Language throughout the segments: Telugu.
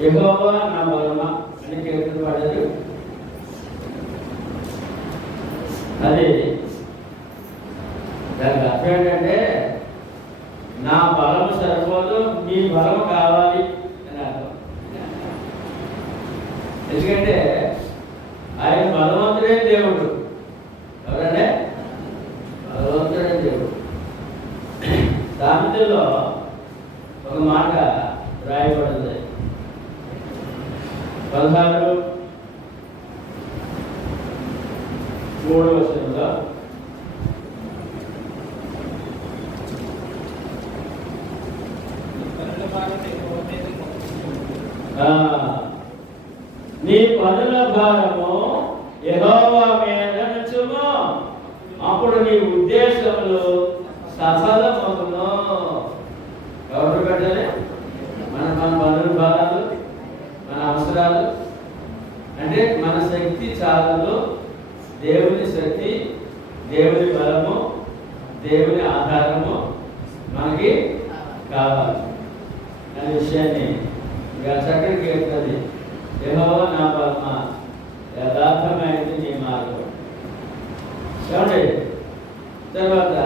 యెహోవా నా బలమా అని కీర్తన పాడారు. అది దానికి అర్థం ఏంటంటే నా బలము సరిపోదు, మీ బలము కావాలి అని అర్థం. ఎందుకంటే ఆయన బలవంతుడే దేవుడు. ఎవరంటే బలవంతుడే దేవుడు. సామెతల్లో ఒక మాట రాయబడింది 16:3 నీ పనుల భారము యెహోవా మీద నుంచుము, అప్పుడు నీ ఉద్దేశములు సఫలమగును. ఎవరు పెట్టాలి? మన పనుల భారాలు, మన అవసరాలు. అంటే మన శక్తి చాలదు, దేవుని శక్తి, దేవుని బలము, దేవుని ఆధారము మనకి కావాలి అనే విషయాన్ని ఇక చక్కటి కీర్తది. యెహోవా నా బలమా, యథార్థమైనది నీ మార్గం. చూడండి తర్వాత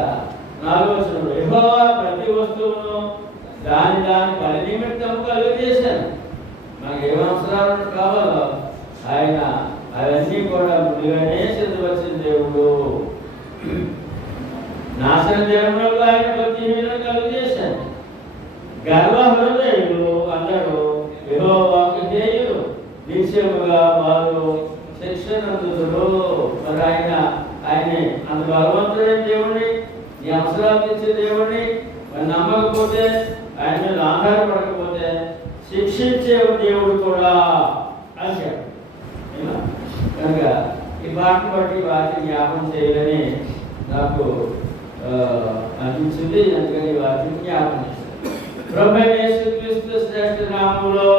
4వ వచనంలో యెహోవా ప్రతి వస్తువును దాని పని నిమిత్తం కలుగజేశాను. మనకి ఏ అవసరాలు కావాలో ఆయన అవన్నీ కూడా ముందుగానే సిద్ధపరిచిన దేవుడు. నాశన జన్మలో ఆయన భక్తిహీనులను కలుగజేశాను. గర్వ హృదయులు అందరూ యెహోవాకు ధేయులు, నిశ్చయముగా వారు శిక్షణ అందుతులు. మరి ఆయనే అంత భగవంతుడైన దేవుడిని, నీ అవసరాలు ఇచ్చే దేవుడిని మరి నమ్మకపోతే, ఆయన మీద ఆధారపడకపోతే శిక్షించే దేవుడు కూడా అని చెప్పాడు. కనుక ఈ పాటను బట్టి వాటిని జ్ఞాపకం చేయాలని నాకు అనిపించింది. అందుకని వాటిని జ్ఞాపకం చేశాను. ప్రభువైన యేసుక్రీస్తు శ్రేష్ఠ నామములో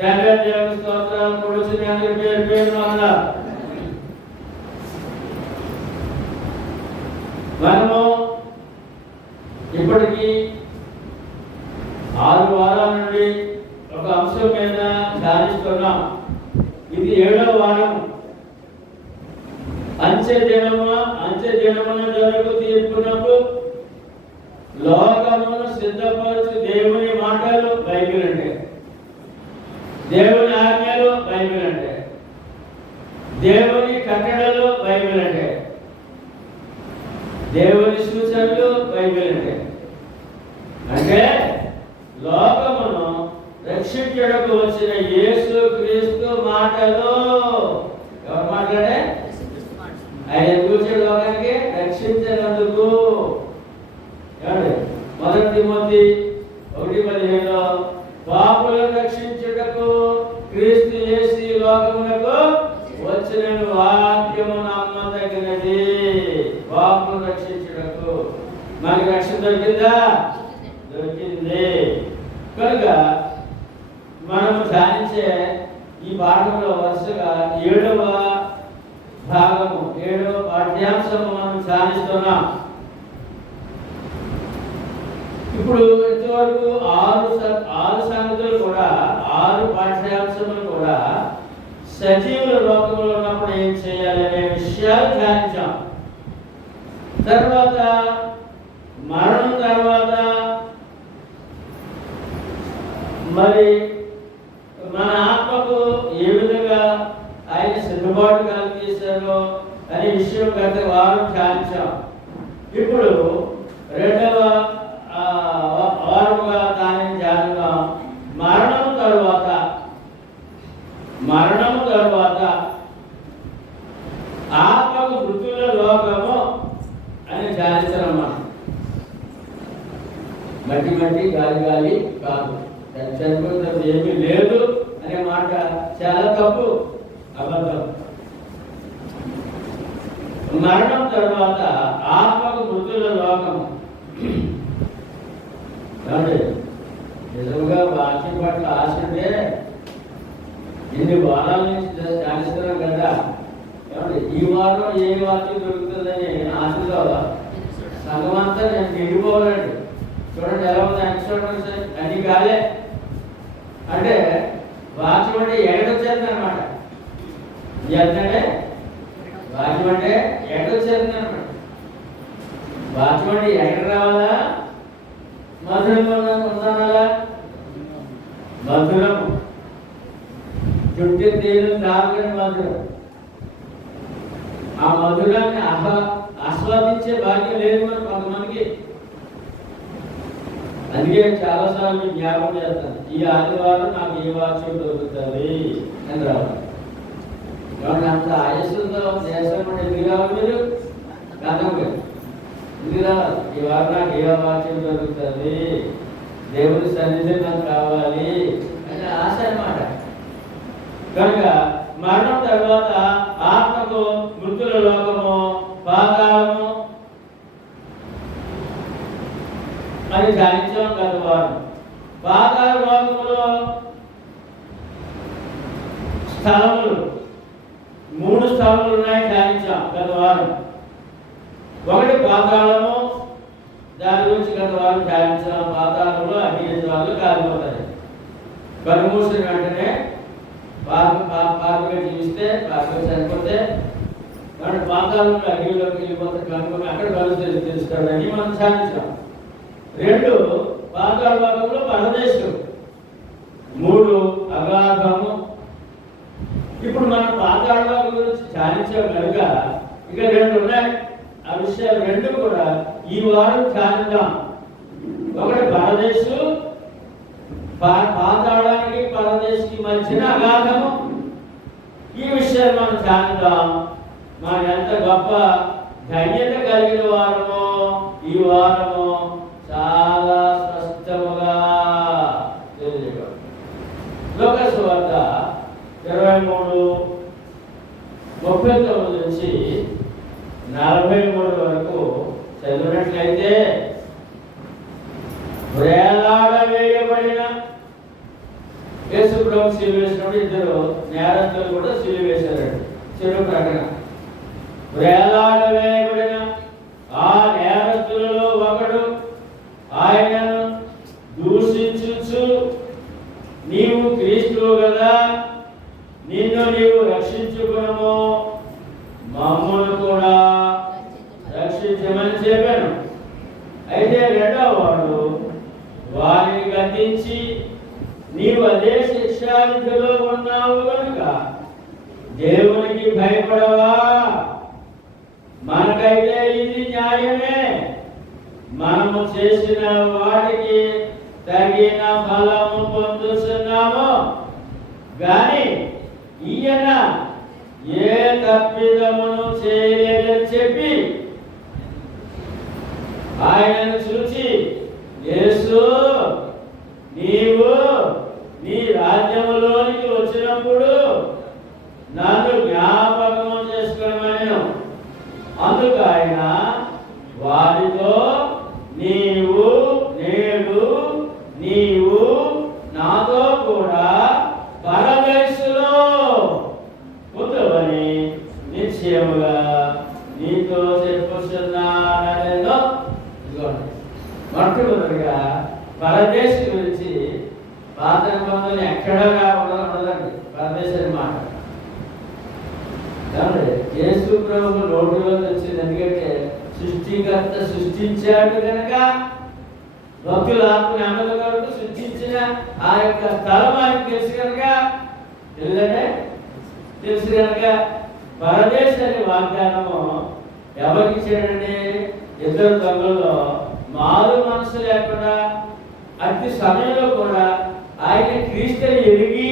తండ్రి దేవుని స్తోత్రాలు కూర్చుని అందరి పేరు మనము ఇప్పటికీ 6 వారాల నుండి ఒక అంశం మీద ధ్యానిస్తున్నాం. ఇది 7వ వారం. అంచె దినమున జరుగు తీర్పునకు లోకమును సిద్ధపరచు దేవుని మాటలు బైబిల్ అంటే, దేవుని ఆజ్ఞలు బైబిల్ అంటే, దేవుని కట్టడలు బైబిల్ అంటే, దేవుని సూచనలు బైబిల్ అంటే. అంటే లోకమును రక్షించడానికి వచ్చిన యేసు క్రీస్తు మాటలు. ఎవరు మాట్లాడే? ఆయన కూర్చే లోకానికి రక్షించినందుకు. ఏమండి? 1 తిమోతి 1:15 పాపులను రక్షించుటకు క్రీస్తు యేసు లోకమునకు వచ్చిన వాక్యము నమ్మదగినది. పాపులను రక్షించుటకు మనకి రక్షణ దొరికిందా? దొరికింది. కనుక మనము ధ్యానించే ఈ పాఠంలో వరుసగా 7వ భాగము, 7వ పాఠ్యాంశము మనం ధ్యానిస్తున్నాం. ఇప్పుడు ఇంతవరకు 6 సంగతులు కూడా, 6 పాఠ్యాంశములు కూడా సజీవుల లోకంలో ఉన్నప్పుడు ఏం చేయాలి అనే విషయాలు ధ్యానించాం. తర్వాత మరణం తర్వాత మరి మన ఆత్మకు ఏ విధంగా ఆయన సిద్ధపాటు కలిగజేశారో అనే విషయం గత వారం ధ్యానించాం. ఇప్పుడు 2వ వారముగా దాని ధ్యానం మరణము తరువాత ఆత్మకు మృతుల లోకము అని ధ్యానించడం. మట్టి గాలి కాదు, చనిపోయిన ఏమీ లేదు అనే మాట చాలా తప్పు, అబద్ధం. మరణం తర్వాత ఆత్మకు మృతుల లోకము. నిజంగా వాక్యం పట్ల ఆశ ఉంటే ఇన్ని వారాల నుంచి ధ్యానిస్తున్నాం కదా, ఏమంటే ఈ వారం ఏ వాక్యం దొరుకుతుందని ఆశలో సంఘమంతా నేను నిండిపోవాలండి. చూడండి ఎలా ఉంది ఎక్స్ట్రా అన్ని కాలే అంటే వాక్యం అంటే ఎక్కడొచ్చేస్తుంది అనమాట. అంటే వాక్యం అంటే ఎక్కడొచ్చేస్తుంది అనమాట. వాక్యం అంటే ఎక్కడ రావాలా? మధురంగా ఉండాలా? మధురం చుట్టూ తేలు తాగని మధురం. ఆ మధురాన్ని ఆస్వాదించే భాగ్యం లేదు మరి కొంతమందికి. అందుకే చాలాసార్లు జ్ఞాపకం చేస్తాను, ఈ ఆదివారం నాకు ఏ వాక్యం దొరుకుతుంది అని రావాలి. కాబట్టి అంత ఆయుష్తో దేశం ఎందుకు రావాలి? మీరు గతం ఎందుకు రావాలి? ఈ వారం నాకు ఏ వాక్యం దొరుకుతుంది, దేవుడి సన్నిధి నాకు కావాలి అనే ఆశ అన్నమాట. కనుక మరణం తర్వాత ఆత్మకు మృతుల లోకము, పాతాళము అని ధ్యానించాం గత వారం. పాతాళ లోకములో స్థలములు 3 స్థలములు ఉన్నాయి, ధ్యానించాం గత వారం. ఒకటి పాతాళము, దాని గురించి గత వారం ధ్యానించాం. పాతాళంలో అగ్ని జ్వాలలు కాలిపోతాయి. కనుమూసిన వెంటనే పాపగా జీవిస్తే, పాపగా చనిపోతే వాడు పాతాళంలో అగ్నిలోకి వెళ్ళిపోతే కనుక అక్కడ కలుసు తెలుస్తాడని మనం ధ్యానించాం. 2 పాతాళ లోకంలో పరదేశం. 3 అగాధము. ఇప్పుడు మనం పాతాళ లోకం గురించి ధ్యానించాం కనుక ఇక 2 ఉన్నాయి. ఆ విషయాలు 2 కూడా ఈ వారం ధ్యానిద్దాం. ఒకటి పరదేశం, పాతాళానికి పరదేశికి మధ్యన అగాధము. ఈ విషయాలు మనం ధ్యానిద్దాం. మనం ఎంత గొప్ప ధన్యత కలిగిన వారమో ఈ వారము చాలా స్పష్టముగా తెలియజేయడం. లోకాసు వార్త 23:39 నుంచి 43 వరకు చదివినట్లయితే, వేలాడ వేయబడిన యేసు ప్రభు సిలువ వేసినప్పుడు 2 నేరస్తులు కూడా సిలువ వేశారండి. చెరువు ప్రకటన. వేలాడ వేయబడిన ఆ నేరస్తులలో ఒకడు ఆయనను దూషించుచు, నీవు క్రీస్తువు కదా, నిన్ను నీవు రక్షించుకునము, మమ్మును కూడా రక్షించమని చెప్పాను. అయితే 2వ వాడు వారిని గద్దించి, నీవు అదే శిక్షావిధిలో ఉన్నావు కనుక దేవునికి భయపడవా? మనకైతే ఇది న్యాయమే, మనము చేసిన వాటికి తగిన ఫలము పొందుతున్నాము. గాని ఈయన ఏ తప్పిదమును చేయలేదని చెప్పి ఆయనను చూచి, యేసు, నీవు నీ రాజ్యములోనికి వచ్చినప్పుడు నన్ను జ్ఞాపకం చేసుకోమని. అందుకు ఆయన వారితో, నీవు నాతో కూడా పరదేశంలో ఉందని నిశ్చయముగా నీతో చెప్పుచున్నానో. మొట్టమొదటిగా పరదేశం గురించి పాత నిబంధనలు ఎక్కడగా ఉండదండి పరదేశం మాట. యేసు ప్రభు నోటిలో వచ్చింది. ఎందుకంటే సృష్టికర్త సృష్టించాడు కనుక, భక్తుల ఆత్మని అమలు కొరకు సృష్టించిన ఆ యొక్క స్థలం ఆయనకు తెలుసు కనుక, తెలుసు కనుక పరదేశాన్ని వాగ్దానము ఎవరికి చేయడండి? 2 దొంగల్లో మారు మనసు లేకుండా అతి సమయంలో కూడా ఆయన క్రీస్తుని ఎరిగి,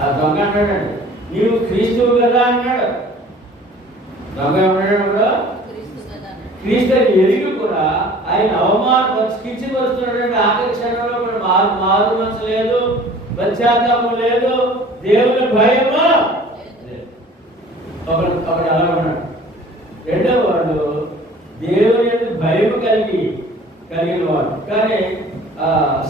ఆ దొంగ అన్నాడండి, నీవు క్రీస్తువు కదా అన్నాడు. దొంగ ఏమన్నాడు కూడా? క్రీస్తుని ఎరిగి కూడా ఆయన అవమానం కించిపరుస్తున్నాడంటే ఆఖరి క్షణంలో కూడా మారు మనసు లేదు, పశ్చాత్తాపం లేదు, దేవుని భయము ఒకడు అలా ఉన్నాడు. రెండో వాడు దేవుని భయం కలిగిన వాడు, కానీ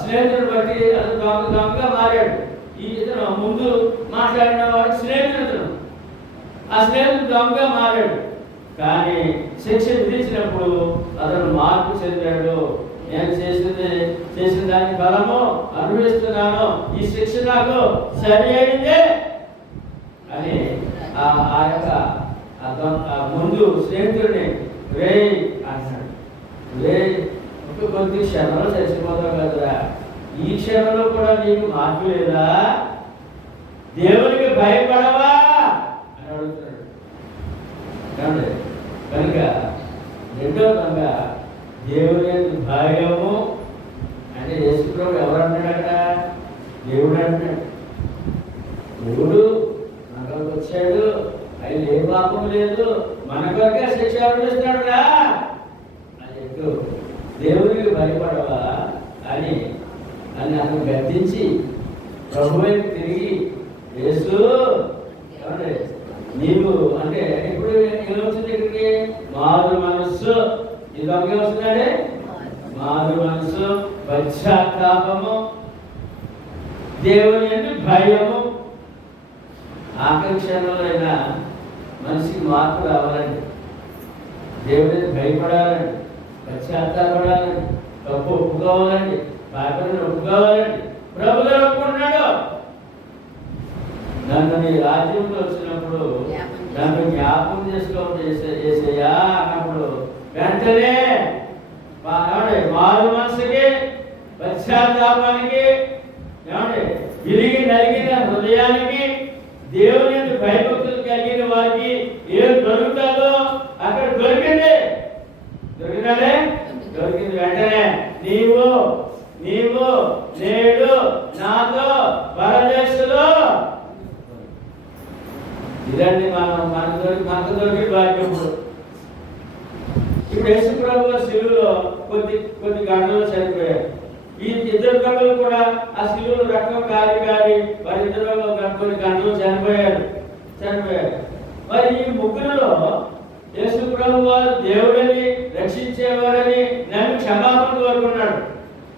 స్నేహితుడు బట్టి అది దొంగగా మారాడు. ఈ ఇతను ముందు మాట్లాడిన వాడు స్నేహితుడు, ఆ స్నేహితుడు దొంగగా మారాడు. కానీ శిక్ష విధించినప్పుడు అతను మార్పు చెందాడు. నేను చేసిన దాని ఫలము అనుభవిస్తున్నాను, ఈ శిక్ష నాకు సరి అయిందే అని ఆ యొక్క ముందు స్నేహితుడిని రే అంటున్నాడు. రే కొద్ది క్షణంలో చచ్చిపోతావు కదరా, ఈ క్షణంలో కూడా నీకు మార్పు లేదా, దేవునికి భయపడవా అని అడుగుతున్నాడు. కనుక రెండో విధంగా దేవుని భయము అంటే యేసుప్రభువు ఎవరు అంటాడట? దేవుడు అంటున్నాడు. దేవుడు మనలోకి వచ్చాడు, ఆయన ఏ పాపం లేదు, మన కొరకే శిక్ష అనుభవిస్తున్నాడు రా అని చెప్పు. దేవునికి భయపడవా అని అతను గద్దించి ప్రభు వైపు తిరిగి, యేసు నీవు అంటే ఇప్పుడు ఏమవుతుంది ఇక్కడికి? మారు మనస్సు, ఈ దొంగ వస్తున్నాడే మారు మనస్సు, పశ్చాత్తాపము, దేవుని అంటే భయము. ఆఖరి క్షణంలో మనిషికి మార్పు రావాలండి, దేవుని భయపడాలండి, పశ్చాత్తాపడాలండి, తప్పు ఒప్పుకోవాలండి, పాపని ఒప్పుకోవాలండి. ప్రభుత్వం ఒప్పుకుంటున్నాడు. నన్ను నీ రాజ్యంలో వచ్చినప్పుడు నన్ను జ్ఞాపకం చేసేయా అన్నప్పుడు వెంటనే మారు మనసుకి, పశ్చాత్తాపానికి, విరిగి నలిగిన హృదయానికి, దేవుని భయభక్తులు కలిగిన వారికి ఏం దొరుకుతుందో అక్కడ దొరికింది. దొరికినాడే దొరికింది. వెంటనే నీవు నేడు నాతో పరదేశంలో. ఇదండి మనకు దొరికిన వాక్యం. ఇప్పుడు యేసు ప్రభువు శిలువలో కొద్ది గంటలు చనిపోయారు. ఈ ఇద్దరు గంటలు కూడా ఆ శిలువలో రక్తం కారి వారిద్దరు కొన్ని గంటలు చనిపోయారు. మరి ఈ ముగ్గురులో యేసు ప్రభువు దేవుడిని రక్షించేవాడని నన్ను క్షమాపణ కోరుకున్నాడు.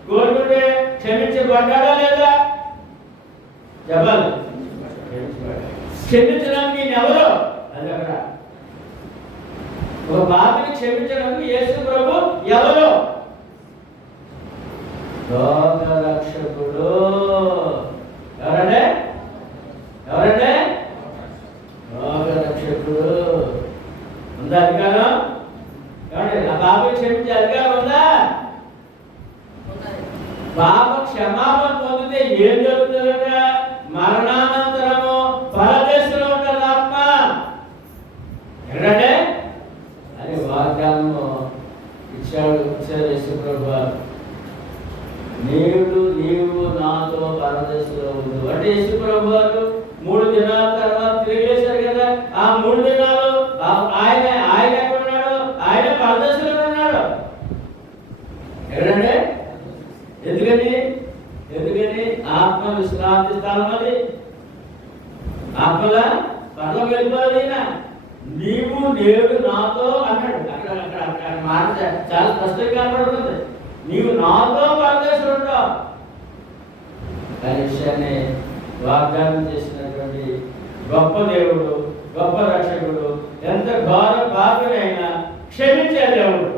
కోరుకుంటే క్షమించబడ్డాడా లేదా? జవాబు క్షమించడానికి ఎవరు? అది అక్కడ ఒక పాపిని క్షమించడానికి యేసు ప్రభు ఎవరు? లోక రక్షకుడు. ఎవరంటే లోక రక్షకుడు. ఉందా అధికారం? ఆ పాపని క్షమించే అధికారం ఉందా? పాప క్షమాపణ పొందితే ఏం జరుగుతుందంట? మరణానంతరము పరదేశంలో ఉంటుంది ఆత్మ. ఎక్కడంటే అని వాగ్దానము ఇచ్చాడు యేసు ప్రభువు. నీవు నాతో పరదేశంలో ఉండు అంటే యేసు ప్రభువు 3 దినాల తర్వాత తిరిగి వేశారు కదా. ఆ 3 దినాలు ఆయన ఎక్కడున్నాడు? ఆయన పరదేశంలో ఉన్నాడు. ఎక్కడంటే ఎందుకని ఆత్మ విశ్రాంతి స్థలం. అది ఆత్మగా పరలో వెళ్ళిపోవాలి. నీవు నేడు నాతో అన్నాడు. అక్కడ మాట చాలా స్పష్టంగా కనబడుతుంది. నీవు నాతో పరదేశంలో ఉంటావు. ఆ విషయాన్ని వాగ్దానం చేసినటువంటి గొప్ప దేవుడు, గొప్ప రక్షకుడు, ఎంత ఘోర పాపినైనా క్షమించే దేవుడు.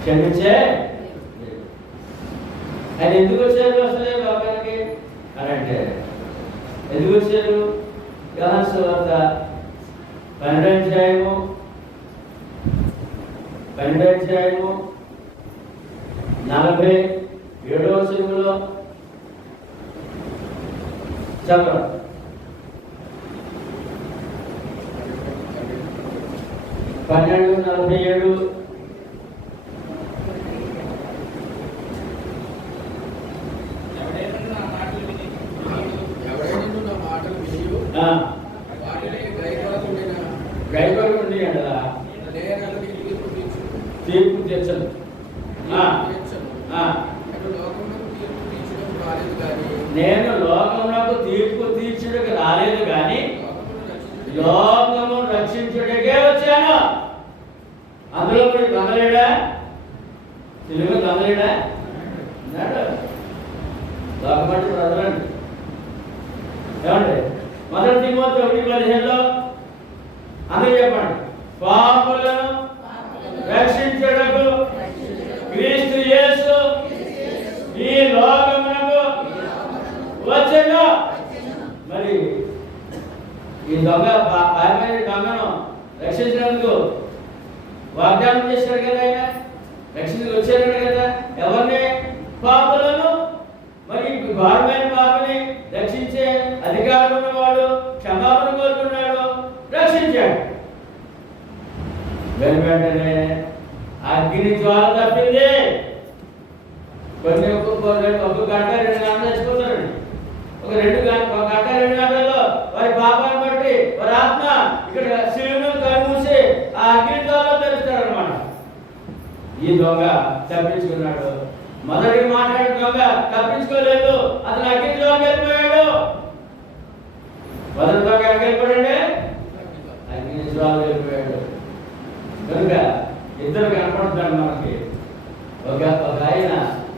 క్షమించే ఆయన ఎందుకు వచ్చారు అసలే లోకానికి అని అంటే ఎందుకు వచ్చారు? యోహాను సువార్త 12వ అధ్యాయము 47వ వచనంలో చదవండి. 12:47. గైబర్ ఉంది కదా తీర్పు తెచ్చను. నేను లోకమునకు తీర్పు తీర్చుటకు రాలేదు కానీ లోకము రక్షించుటకే వచ్చాను. అందులో మరి దొంగలేడా? తెలుగు దొంగలేడా? అన్నాడు. లోకమంటే ప్రజలండి. ఏమండి? 1 తిమోతి 1:15 అందరూ చెప్పండి. పాపులను రక్షించుటకు క్రీస్తు యేసు ఈ లోకమునకు వచ్చెను. మరి ఈ దొంగను రక్షించినందుకు వాగ్దానం చేశాడు కదా ఆయన. రక్షించుకు వచ్చాడు కదా. ఎవరిని? పాపులను. మరి ఘోరమైన పాపని రక్షించే అధికారం ఉన్నవాడు, క్షమాపణ కోరుకున్నాడు, రక్షించాడు. వెంటనే అగ్ని జ్వాల తప్పింది. కొన్ని ఒక్క గంట 2 గంటలు చచ్చిపోతారండి. ఒక గంట 2 గంటల్లో వారి పాపాన్ని బట్టి వారి ఆత్మ ఇక్కడ శిలువను కనుమూసి ఆ అగ్ని జ్వాల తెలుస్తారనమాట. ఈ దొంగ తప్పించుకున్నాడు. మొదటి మాట్లాడిన దొంగ తప్పించుకోలేదు, అతను అగ్ని జ్వాల వెళ్ళిపోయాడు. మొదటి దొంగ ఎక్కడికి వెళ్ళిపోయాడంటే అగ్ని జ్వాల వెళ్ళిపోయాడు. కనుక ఇద్దరు కనపడుతాడు మనకి. ఒక ఆయన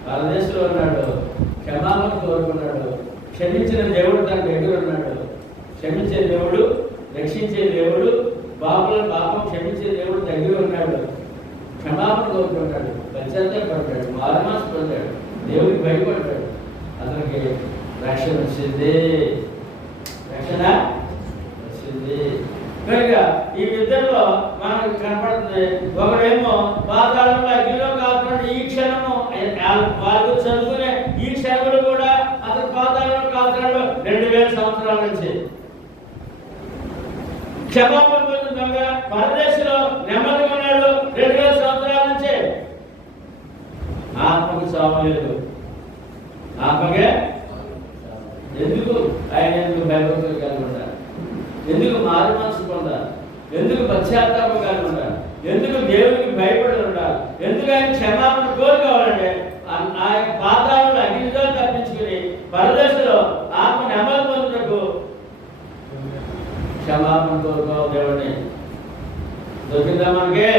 పరదేశంలో ఉన్నాడు, క్షమాపణ కోరుకున్నాడు. క్షమించిన దేవుడు తన దగ్గర ఉన్నాడు. క్షమించే దేవుడు, రక్షించే దేవుడు, పాపం క్షమించే దేవుడు దగ్గర ఉన్నాడు. క్షమాపణ కోరుకుంటాడు, పశ్చాత్తాపడ్డాడు, మారుమనసు పొందాడు, దేవుడికి భయపడ్డాడు. అతనికి రక్షణ వచ్చింది. రక్షణ వచ్చింది. కనుక ఈ ఇద్దరిలో మనకు కనపడుతుంది. ఒకడేమో పాతాళంలో అగ్నిలో కాకుండా ఈ క్షణము వాళ్ళు చదువుకునే ఈ క్షణములు కూడా అతను పాతాళంలో కాల్చడంలో 2000 సంవత్సరాల నుంచి. క్షమాపణ పొందిన పరదేశంలో నెమ్మదిగా ఉన్నాడు 2000 సంవత్సరాల నుంచి. ఆత్మకు సావలేదు. ఆత్మకే ఎందుకు ఆయన ఎందుకు భయభక్తులు కలిగి ఉండాలి? ఎందుకు మారు మనసు పొందాలి? ఎందుకు పశ్చాత్తాపం కలిగి ఉండాలి? ఎందుకు దేవునికి భయపడి ఉండాలి? ఎందుకు ఆయన క్షమాపణ కోరుకోవాలంటే ఆయన పాతాలను అగ్నిలో తప్పించుకుని పరదేశంలో ఆత్మ నెమ్మది పొందుటకు క్షమాపణ కోరుకోవాలి. దేవుడిని దొరికిందా మనకి?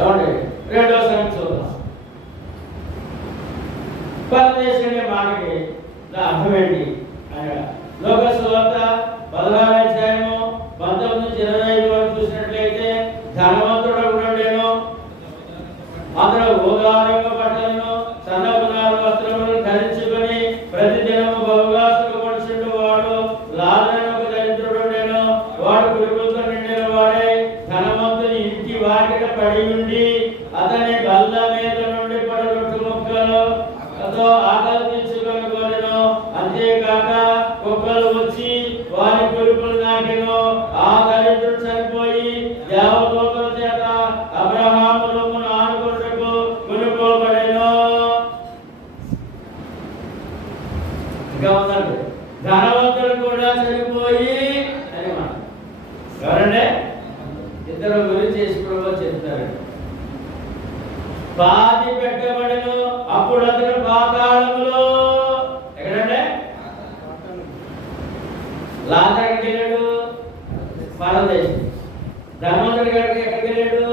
ఏమండి? 2వ సంగతి చూద్దాం. పరదేశం అనే మాటకి అర్థం ఏంటి? లోక సువార్త 16వ అధ్యాయము 19 నుంచి 25 వరకు చూసినట్లయితే ధనవంతుడు ఉండేను, అతడు ఉదారంగా బట్టలను సన్నపునార వస్త్రములను ధరించుకొని ప్రతిదినము బహుగా సుఖపడుచుండు. వాడు లాజరును ఒక దరిద్రుడు ఉండెను. వాడు కురుపులతో నిండిన వాడే ధనవంతుని ఇంటి వాకిట పడి ఉండి అతని బల్ల మీద నుండి పడి రొట్టె ముక్కలతో ఆకలి తీర్చుకొని కోరెను. అంతేకాక కుక్కలు వచ్చి వారి కురుపులు నాకెను. ఆ దరిద్రుడు చనిపోయి దేవదూతల చేత అబ్రహాము రొమ్మును ఆనుకొనుటకు కొనుక్కోబడెను. ఇంకా ఉన్నాడు. ధనవంతుడు కూడా చనిపోయి అని మాట. ఎవరంటే ఇద్దరు గురించి ప్రభు చెప్తారండి. పాతి పెట్టబడెను. అప్పుడు అతను పాతాళములో ఎక్కడంటే లాజరు ఎక్కడికి వెళ్ళాడు? పరదేశం. ధనవంతుడి గారికి ఎక్కడికి వెళ్ళాడు?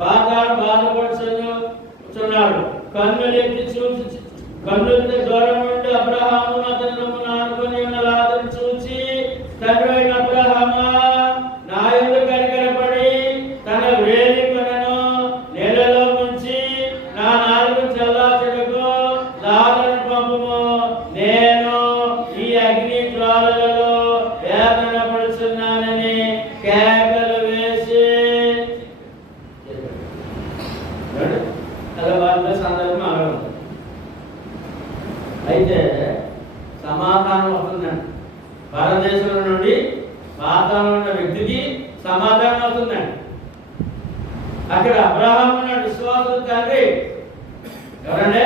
పాతాళం బాధపడుచున్నాడు. కన్నులెత్తి చూసి కన్నులెత్తి దూరం నుండి అబ్రహాము అతని రొమ్మును ఆనుకొని ఉన్న లాజరును చూసి, తండ్రి అయిన అబ్రహామా, నా యందు కనికరపడి తన వేలి కొనను నేలలో ముంచి నా నాలుగు చల్లార్చుటకు లాజరును పంపుము. నేను ఈ అగ్ని జ్వాలలలో వేదన పడుచున్నానని కేకలు వేసి అలా వాళ్ళ సందర్భం అడగదు. అయితే సమాధానం వస్తుందండి. భారతదేశంలో నుండి పాతాళంలో ఉన్న వ్యక్తికి సమాధానం అవుతుందండి. అక్కడ అబ్రహాము విశ్వాసం తండ్రి ఎవరంటే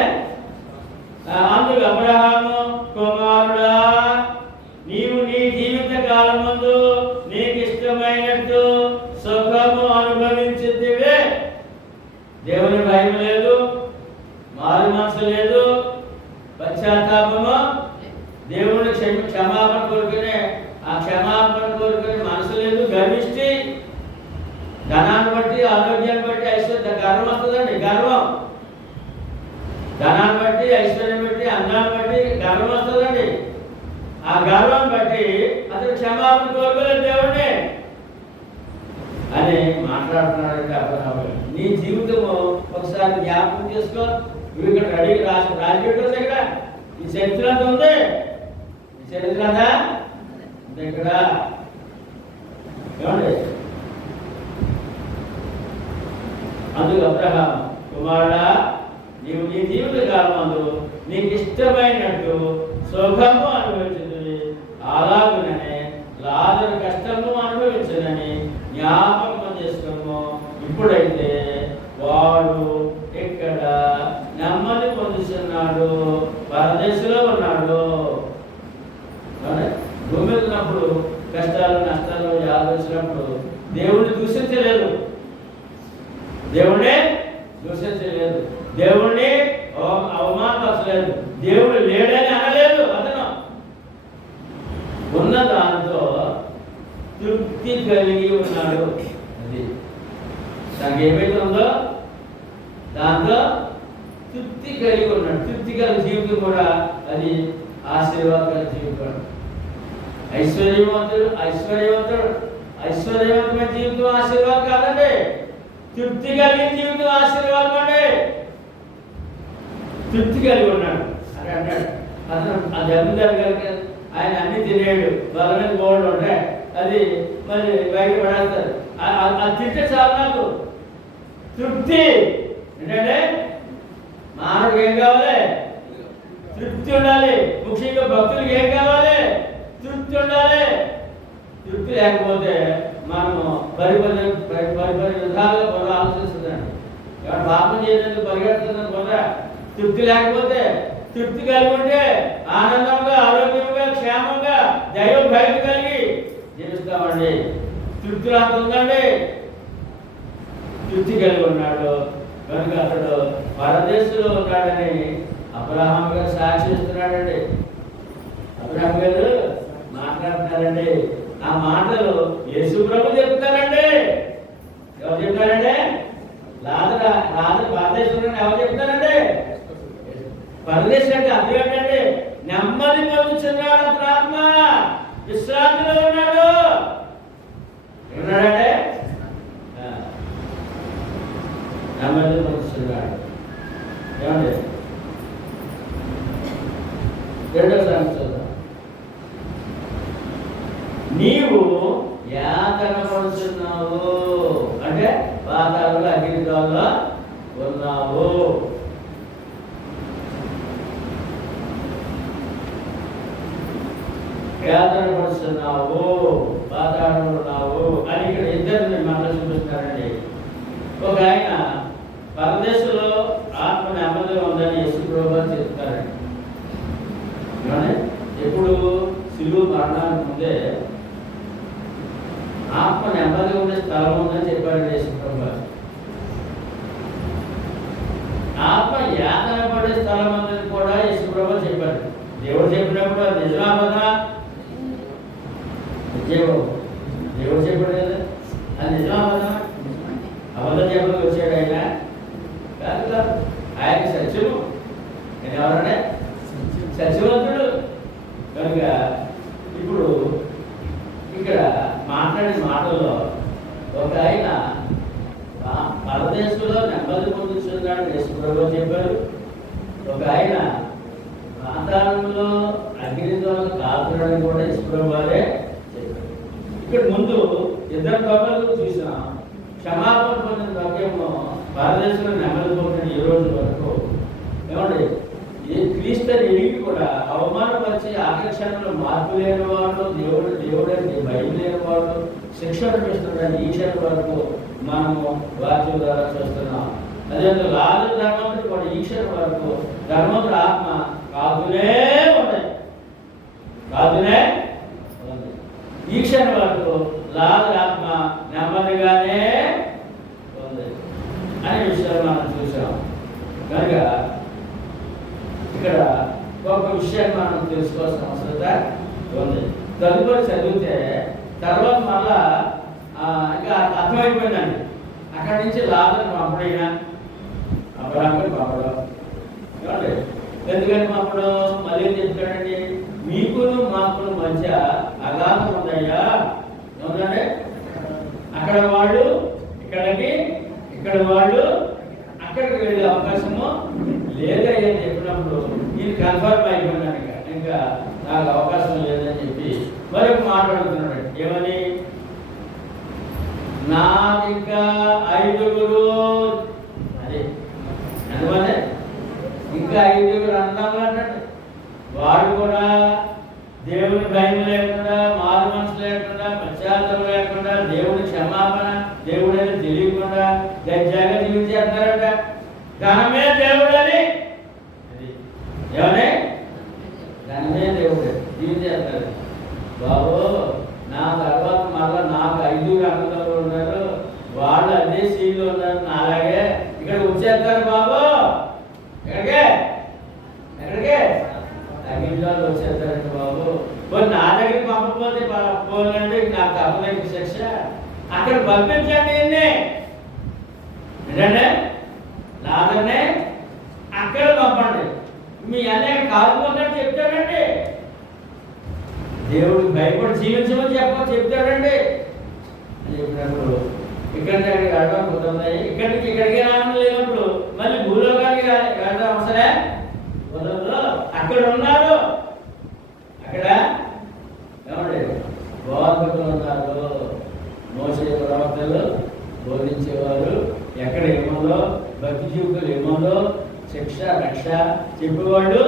అందుకు అబ్రహాము, కుమారుడా, నీవు నీ జీవిత కాలమందు నీకు ఇష్టమైనట్టు సుఖము అనుభవించితివే. దేవుని భయం లేదు, మారు మనసు లేదు, పశ్చాత్తాపము, దేవుని క్షమాపణ కోరుకునే ఆ క్షమాపణ కోరుకునే మనసు లేదు. గర్విష్టి, ధనాన్ని బట్టి ఆరోగ్యాన్ని బట్టి ఐశ్వర్యం గర్వం వస్తుందండి. గర్వం, ధనాన్ని బట్టి ఐశ్వర్యం బట్టి అందాన్ని బట్టి గర్వం వస్తుందండి. ఆ గర్వం బట్టి అతను క్షమాపణ కోరుకోలేదు దేవుడిని అని మాట్లాడుతున్నాడంటే అబ్రహాము. నీ జీవితము ఒకసారి జ్ఞాపకం చేసుకో. నువ్వు ఇక్కడ రెడీ రాజకీయ ఇక్కడ ఈ చరిత్ర అంతా ఉంది. ఈ చరిత్ర అంతా ఇక్కడ ఏమండి. అందుకు అబ్రహాం, కుమారుడా, నీవు నీ జీవిత కాలమందు నీకు ఇష్టమైనట్టు సుఖము అనుభవించుతుంది, అలాగుననే లాజరు కష్టము అనుభవించదని జ్ఞాపకం చేసుకోము. ఇప్పుడైతే వాడు ఇక్కడ నెమ్మది పొందుతున్నాడు, పరదేశంలో ఉన్నాడు. భూమి ఉన్నప్పుడు కష్టాలు నష్టాలు ఆలోచించినప్పుడు దేవుడిని దూషించలేదు, దేవుడిని దూషించలేదు, దేవుడిని అవమానపరచలేదు, దేవుడు లేడని అనలేదు. అతను ఉన్న దాంతో తృప్తి కలిగి ఉన్నాడు. అది దానికి ఏమైతే ఉందో దాంతో తృప్తి కలిగి ఉన్నాడు. తృప్తి కలిగి జీవితం కూడా అది ఆశీర్వాదకర జీవితం. ఐశ్వర్యవంతమైన జీవితం ఆశీర్వాదం కాదండి. తృప్తి కలిగిన జీవితం ఆశీర్వాదం అండి. తృప్తి కలిగి ఉన్నాడు అని అంటాడు. అతను ఆ జమీందారు గారికి ఆయన అన్ని తినేడు, వాళ్ళ మీద గోల్డ్ ఉంటాయి, అది మరి బయట పడేస్తారు. అది తింటే చాలు నాకు తృప్తి. ఏంటంటే మానవుడికి ఏం కావాలి? తృప్తి ఉండాలి. ముఖ్యంగా భక్తులకు ఏం కావాలి? తృప్తి ఉండాలి. తృప్తి లేకపోతే మనము పరిపరి విధాలుగా పొర ఆలోచిస్తుందండి. ఎవరు పాపం చేయడానికి పరిగెడుతుందని పొర. తృప్తి లేకపోతే, తృప్తి కలిగి ఉంటే ఆనందంగా, ఆరోగ్యంగా, క్షేమంగా, దైవ భయం కలిగి జీవిస్తామండి. తృప్తి రాకుందండి. తృప్తి కలిగి ఉన్నాడు కనుక అతడు పరదేశంలో ఉన్నాడని అబ్రహాం గారు సాక్షి ఇస్తున్నాడండి. అబ్రహాం గారు మాట్లాడుతున్నారండి. ఆ మాటలు యేసు ప్రభు చెప్తారండి. ఎవరు చెప్తారంటే రాజు పరదేశంలో ఎవరు చెప్తారండి? పరదేశం అంటే అర్థం ఏంటంటే నెమ్మది పొందుతున్నాడు. అతను ఆత్మ విశ్రాంతిలో ఉన్నాడు. ఏమన్నాడంటే నెమ్మది పొందుతున్నాడు. ఏమండి రెండో సంవత్సరం నీవు యాతన పడుతున్నావు అంటే పాతాళంలో అగ్నిలో ఉన్నావు. యాతన పడుతున్నావు, పాతాళంలో ఉన్నావు అని ఇక్కడ ఇద్దరు మాటలు చూపిస్తున్నారండి. ఒక ఆయన పరదేశంలో ఆత్మ నెమ్మదిగా ఉందని యేసు ప్రభువు చెప్తారండి. ఎప్పుడు శిలువ మరణానికి ముందే ఆత్మ నెమ్మదిగా ఉండే స్థలం ఉందని చెప్పారు యేసు ప్రభువు. ఆత్మ యాతన పడే స్థలం ఉందని కూడా యేసు ప్రభువు చెప్పారు. దేవుడు చెప్పినప్పుడు అది నిజమా అబద్ధమా? దేవుడు చెప్పాడు కదా, అది నిజమా అబద్ధమా? అబద్ధం చెప్పడానికి వచ్చాడు ఆయన కాదు. ఆయన సత్యము. నేను ఎవరంటే సత్యవంతుడు కనుక ఇప్పుడు ఇక్కడ మాట్లాడిన మాటల్లో ఒక ఆయన పరదేశంలో నెమ్మది పొందుతున్నాడు యేసు ప్రభువు చెప్పారు. ఒక ఆయన పాతాళంలో అగ్నితో కాల్చడానికి కూడా యేసు ప్రభువు వారే చెప్పారు. ఇక్కడ ముందు ఇద్దరు దొంగలు చూసినాం. క్షమాపణ పొందిన వాక్యము భారతదేశంలో నెమ్మది పొందిన ఈ రోజు వరకు ఏమండి ఏ క్రీస్తుని ఎరిగి కూడా అవమానపరిచి ఆకర్షణలో మార్పు లేని వాడు, దేవుడంటే భయం లేని వాడు శిక్షణ అనిపిస్తున్నాడు. ఈ క్షణం వరకు మనము వాక్యం ద్వారా చూస్తున్నాం. అదేవిధంగా లాజరు ధర్మంతుడు కూడా ఈ క్షణం వరకు ధర్మంతుడు ఆత్మ కాదునే ఉంది. ఈ క్షణం వరకు లాజరు ఆత్మ నెమ్మదిగానే ఉంది అనే విషయాలు మనం చూసాం. కనుక ఇక్కడ ఒక విషయాన్ని మనం తెలుసుకోవాల్సిన అవసరం ఉంది. తదుపరి చదివితే తర్వాత మళ్ళా ఇంకా అర్థమైపోయిందండి. అక్కడి నుంచి లాభం పంపడైనా అబ్రాహాముని పంపడం ఏమండి. ఎందుకంటే పంపడం మళ్ళీ ఏం చెప్తాడండి, మీకును మాకును మధ్య అగాధం ఉందయ్యా. అవునండి, అక్కడ వాళ్ళు ఇక్కడికి, ఇక్కడ వాళ్ళు అక్కడికి వెళ్ళే అవకాశము లేదయ్యా అని చెప్పినప్పుడు నేను కన్ఫర్మ్ అయిపోయినాను. ఇంకా నాకు అవకాశం లేదని చెప్పి మరొక మాట్లాడుతున్నాడు. ఏమని, నాకు ఇంకా 5గురు, అదే అందువల్లే ఇంకా 5గురు అన్నాడు అంటాడు. వాడు కూడా దేవుని భయం లేకుండా, మారు మనసు లేకుండా, పశ్చాత్తాపం లేకుండా, దేవుని క్షమాపణ దేవుడని తెలియకుండా దర్జాగా జీవించేస్తారట. ధనమే దేవుడని, ఏమని ధనమే దేవుడు జీవించేస్తారు. బాబు నా తర్వాత మళ్ళీ నాకు 5 అన్నదమ్ములు ఉన్నారు, వాళ్ళు అదే సీన్లో ఉన్నారు, అలాగే ఇక్కడ వచ్చేస్తారు బాబు. ఎక్కడికే ఎక్కడికే తగిలిలో వచ్చేస్తారండి బాబు. పోయి నా దగ్గరికి పంపకపోతే పోలండి, నాకు తప్పదండి శిక్ష. అక్కడ పంపించండి ఏంటంటే లాదనే అక్కడ పంపండి. మీ అన్నయ్య కాలిపోతాడు చెప్తాడండి. దేవుడికి భయపడి జీవించమని చెప్తాడండి అని చెప్పినప్పుడు ఇక్కడ అక్కడికి వెళ్ళడం కుదరదాయి. ఇక్కడి నుంచి ఇక్కడికి రావడం లేనప్పుడు మళ్ళీ భూలోకానికి వెళ్ళడం అవసరే కుదరదు. అక్కడ ఉన్నారు, అక్కడ ఏమండి బోధకులు ఉన్నారు, మోసే ప్రవక్తలు బోధించేవారు. ఎక్కడ ఏముందో భక్తి జీవితాలు ఏముందో శిక్ష రక్ష చెప్పేవాళ్ళు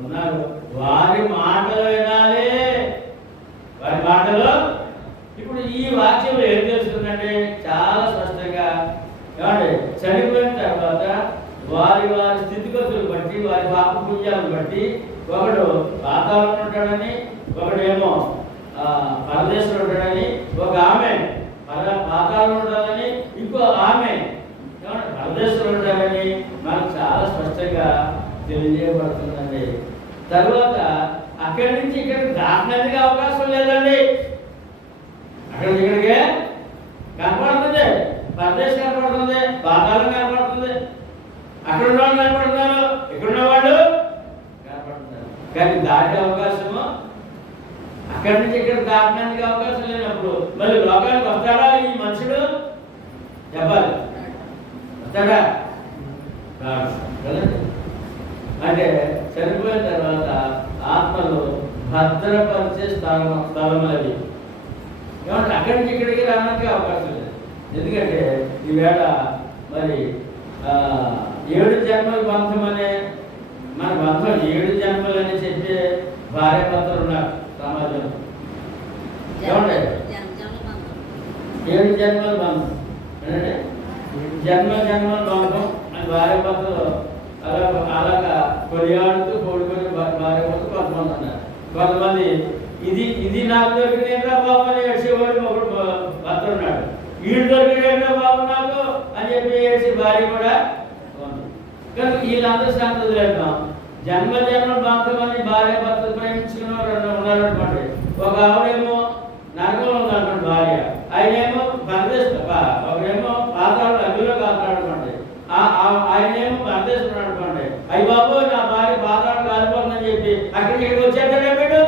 ఉన్నారు. వారి మాటలు వినాలి, వారి మాటలు. ఇప్పుడు ఈ వాక్యం ఏం తెలుస్తుందంటే చాలా స్పష్టంగా ఏమండి, చనిపోయిన తర్వాత వారి వారి స్థితిగతులు బట్టి, వారి పాప పుణ్యాలను బట్టి ఒకడు పాతాళంలో ఉంటాడని, ఒకడేమో పరదేశంలో ఉంటాడని, ఒక ఆమె పాతాళంలో ఉండాలని, ఇంకో ఆమె పరదేశంలో ఉండాలని మనకు చాలా స్పష్టంగా తెలియజేయబడుతుందండి. తర్వాత అక్కడి నుంచి ఇక్కడికి దాటడానికి అవకాశం లేదండి. అక్కడి నుంచి ఇక్కడికే కనపడుతుంది, పరదేశం కనపడుతుంది, పాతాళం కనపడుతుంది, అక్కడ ఉన్న వాళ్ళు కనపడుతున్నారు, ఇక్కడున్న వాళ్ళు కనపడుతున్నారు. కానీ దాటే అవకాశము అక్కడి నుంచి ఇక్కడ దాటడానికి అవకాశం లేనప్పుడు మళ్ళీ లోకానికి వస్తాడా ఈ మనుషుడు? చెప్పాలి, వస్తాడా? కదండి. అంటే చనిపోయిన తర్వాత ఆత్మలు భద్రపరిచే స్థలములవి. ఏమంటే అక్కడి నుంచి ఇక్కడికి రావడానికి అవకాశం లేదు. ఎందుకంటే ఈవేళ మరి 7 జన్మల బంధం అనే మన బంధం 7 జన్మలు అని చెప్పే భార్య భర్తలు ఉన్నారు సమాజంలో. ఏమంటే 7 జన్మల బంధం అంటే జన్మల బంధం అని భార్య భర్తలు అలాగా కొనియాడుతూ కోడుకొని భార్య భర్తలు కొంతమంది ఉన్నారు. కొంతమంది ఇది నాకు దొరికిన బాబు అని ఏడ్చేవాడు ఒకడు భర్త ఉన్నాడు. వీడు దొరికిన బాబు నాకు అని చెప్పి ఏడ్చి భార్య కూడా. కనుక వీళ్ళందరూ శాంతి వదిలేద్దాం. జన్మ బంధం అని భార్య భర్త ప్రేమించుకున్న ఉన్నారనుకోండి. ఒక ఆవిడేమో నరకంలో ఉందనుకోండి భార్య, ఆయనేమో పరదేశం, ఒకరేమో పాతాళం అగ్నిలో కాపాడుకోండి, ఆయనేమో పరదేశం అనుకోండి. అయ్యి బాబు నా భార్య పాతాళం కాలిపోతుందని చెప్పి అక్కడికి ఇక్కడికి వచ్చేస్తాడే వీడు.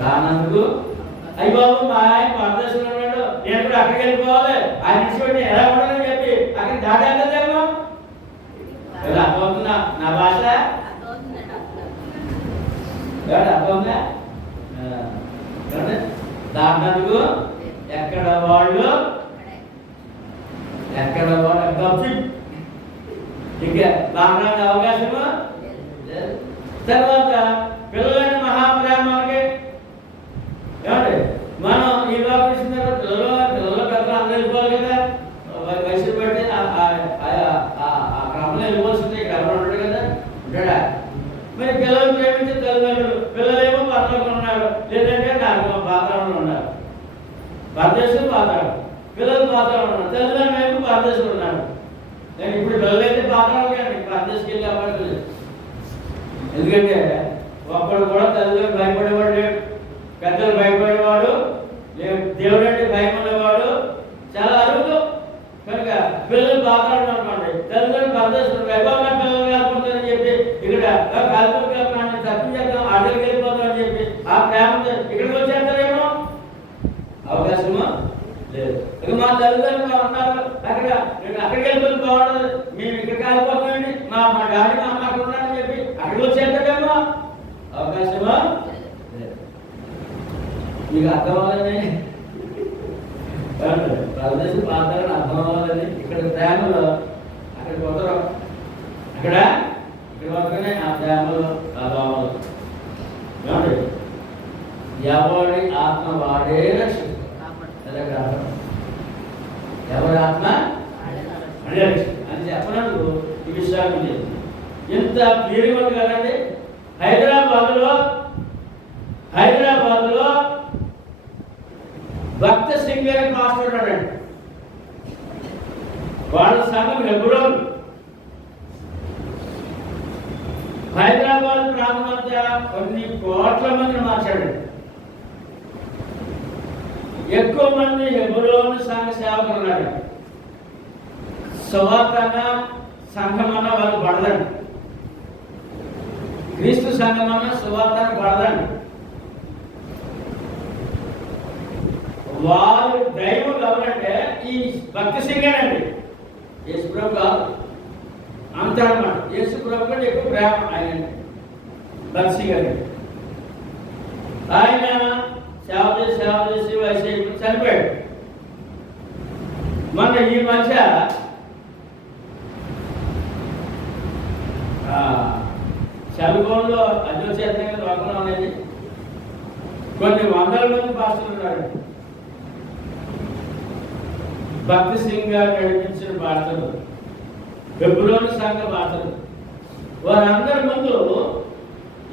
రానందుకు అయ్యి బాబు మా ఆయన పరదేశంలో ఉన్నాడు, నేను కూడా అక్కడికి వెళ్ళిపోవాలి, ఆయన ఇచ్చిపెట్టి ఎలా ఉండాలని చెప్పి అక్కడికి దాటేద్దామో. ఎలా అర్థమవుతుందా నా భాష? అర్థమవుతుందా? దాటినందుకు ఎక్కడ వాళ్ళు ఇంకా దాటడానికి అవకాశము. తర్వాత పిల్లలైన మహాప్రేమకి ఏమండి మనం ఈ లోపల ఇచ్చిన తర్వాత పిల్లలు పెద్ద అందరూ వెళ్ళిపోవాలి కదా, వయసు బట్టి ఆ క్రమంలో వెళ్ళిపోవాల్సింది. ఇక్కడ ఎవరు ఉంటాడు కదా, ఉంటాడా? మరి పిల్లలు ప్రేమించే తల్లిదండ్రులు, పిల్లలేమో పరలోకంలో ఉన్నారు, లేదంటే నాకు పాతాళంలో ఉన్నారు. పరదేశం పాతాళం, పిల్లలు పాతాళంలో ఉన్నారు, తల్లిదండ్రులు ఏమో పరదేశంలో ఉన్నారు. నేను ఇప్పుడు పిల్లలైతే పాత్రలు కానీ పరదేశకెళ్ళి అవ్వట్లేదు. ఎందుకంటే ఒక్కడు కూడా తల్లిదండ్రులు భయపడేవాడు లేడు, పెద్దలు భయపడేవాడు లేడు, దేవుడు అంటే భయం ఉండేవాడు చాలా అరుదు. కనుక పిల్లలు పాత్రలు అనుకోండి, తల్లిదండ్రులు పరదేశం వైభవంగా పిల్లలు కాకపోతారని చెప్పి ఇక్కడ కాల్పులు తప్పించేద్దాం అక్కడికి వెళ్ళిపోతాం అని చెప్పి ఆ ప్రేమ ఇక్కడికి వచ్చేస్తారేమో అవకాశము లేదు. ఇక మా తల్లిదండ్రులు ఉన్నారు అక్కడ, నేను అక్కడికి వెళ్ళిపోతే బాగుండదు, మేము ఇక్కడ కాలిపోతామండి, మా డాడీ మా అమ్మ అక్కడ ఉన్నారని చెప్పి అక్కడికి వచ్చేస్తాడేమో అవకాశమా లేదు. మీకు అర్థం అవ్వాలని పరదేశం పాత్రలను అర్థం అవ్వాలని ఇక్కడ ప్రేమలో అక్కడికి వదరం, ఇక్కడ వరకునే ఆ ప్రేమలో ఆ భావనలు ఏమండి ఎవరి ఆత్మ వాడే రక్షిస్తారు, ఎవరి ఆత్మ అదే రక్షిస్తారు అని చెప్పినందుకు ఈ విషయాలు లేదు. ఇంత క్లియర్గా ఉంది కదండి. హైదరాబాద్లో భక్త సింగర్ మాస్టర్ ఉన్నాడండి. వాళ్ళ సంఘం హెబ్రోన్. హైదరాబాద్ ప్రాంతమంతా కొన్ని కోట్ల మందిని మార్చాడు. ఎక్కువ మంది హెబ్రోన్ సంఘ సేవకులు ఉన్నారు. సువార్తన సంఘమన్న వాళ్ళు పడదండి, క్రీస్తు సంఘమన్న సువార్తన పడదండి. వారు దైవం ఎవరంటే ఈ భక్తి సింగర్ అండి. యేసుప్రభు కాదు అంత అన్నమాట. యేసుప్రభు కంటే ఎక్కువ ప్రేమ ఆయన భక్తి సింగర్. ఆయన సేవ చేసి వయసు చనిపోయాడు. మన ఈ మధ్య సెల్ఫోన్లో అడ్వచేతంగా లోకంలో అనేది కొన్ని వందల మంది పాస్టర్లు ఉన్నారు. భక్తి సింగ్ గారు నడిపించిన పాటలు, హెబ్రోను సంఘ పాటలు, వారందరి ముందు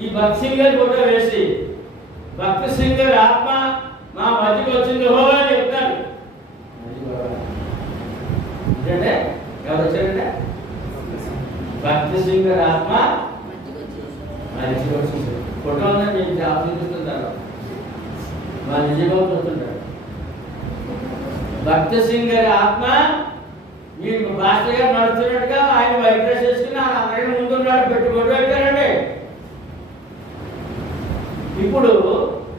ఈ భక్తి సింగ్ గారి ఫోటో వేసి భక్తి సింగ్ గారి ఆత్మ మా మధ్యకి వచ్చింది హో అని చెప్తారు. అంటే ఎవరు వచ్చారంటే భక్తి సింగ్ గారి ఆత్మ మధ్యకి వచ్చింది. ఫోటో మీకు ఆలోచిస్తుంటారు, మా నిజంగా చూస్తుంటారు. భక్తి సింగ్ గారి ఆత్మ మీకు మాస్టర్ గారు నడుస్తున్నట్టుగా ఆయన వైబ్రేట్ చేసుకుని అందరికీ ముందున్నాడు పెట్టుబడి పెట్టారండి. ఇప్పుడు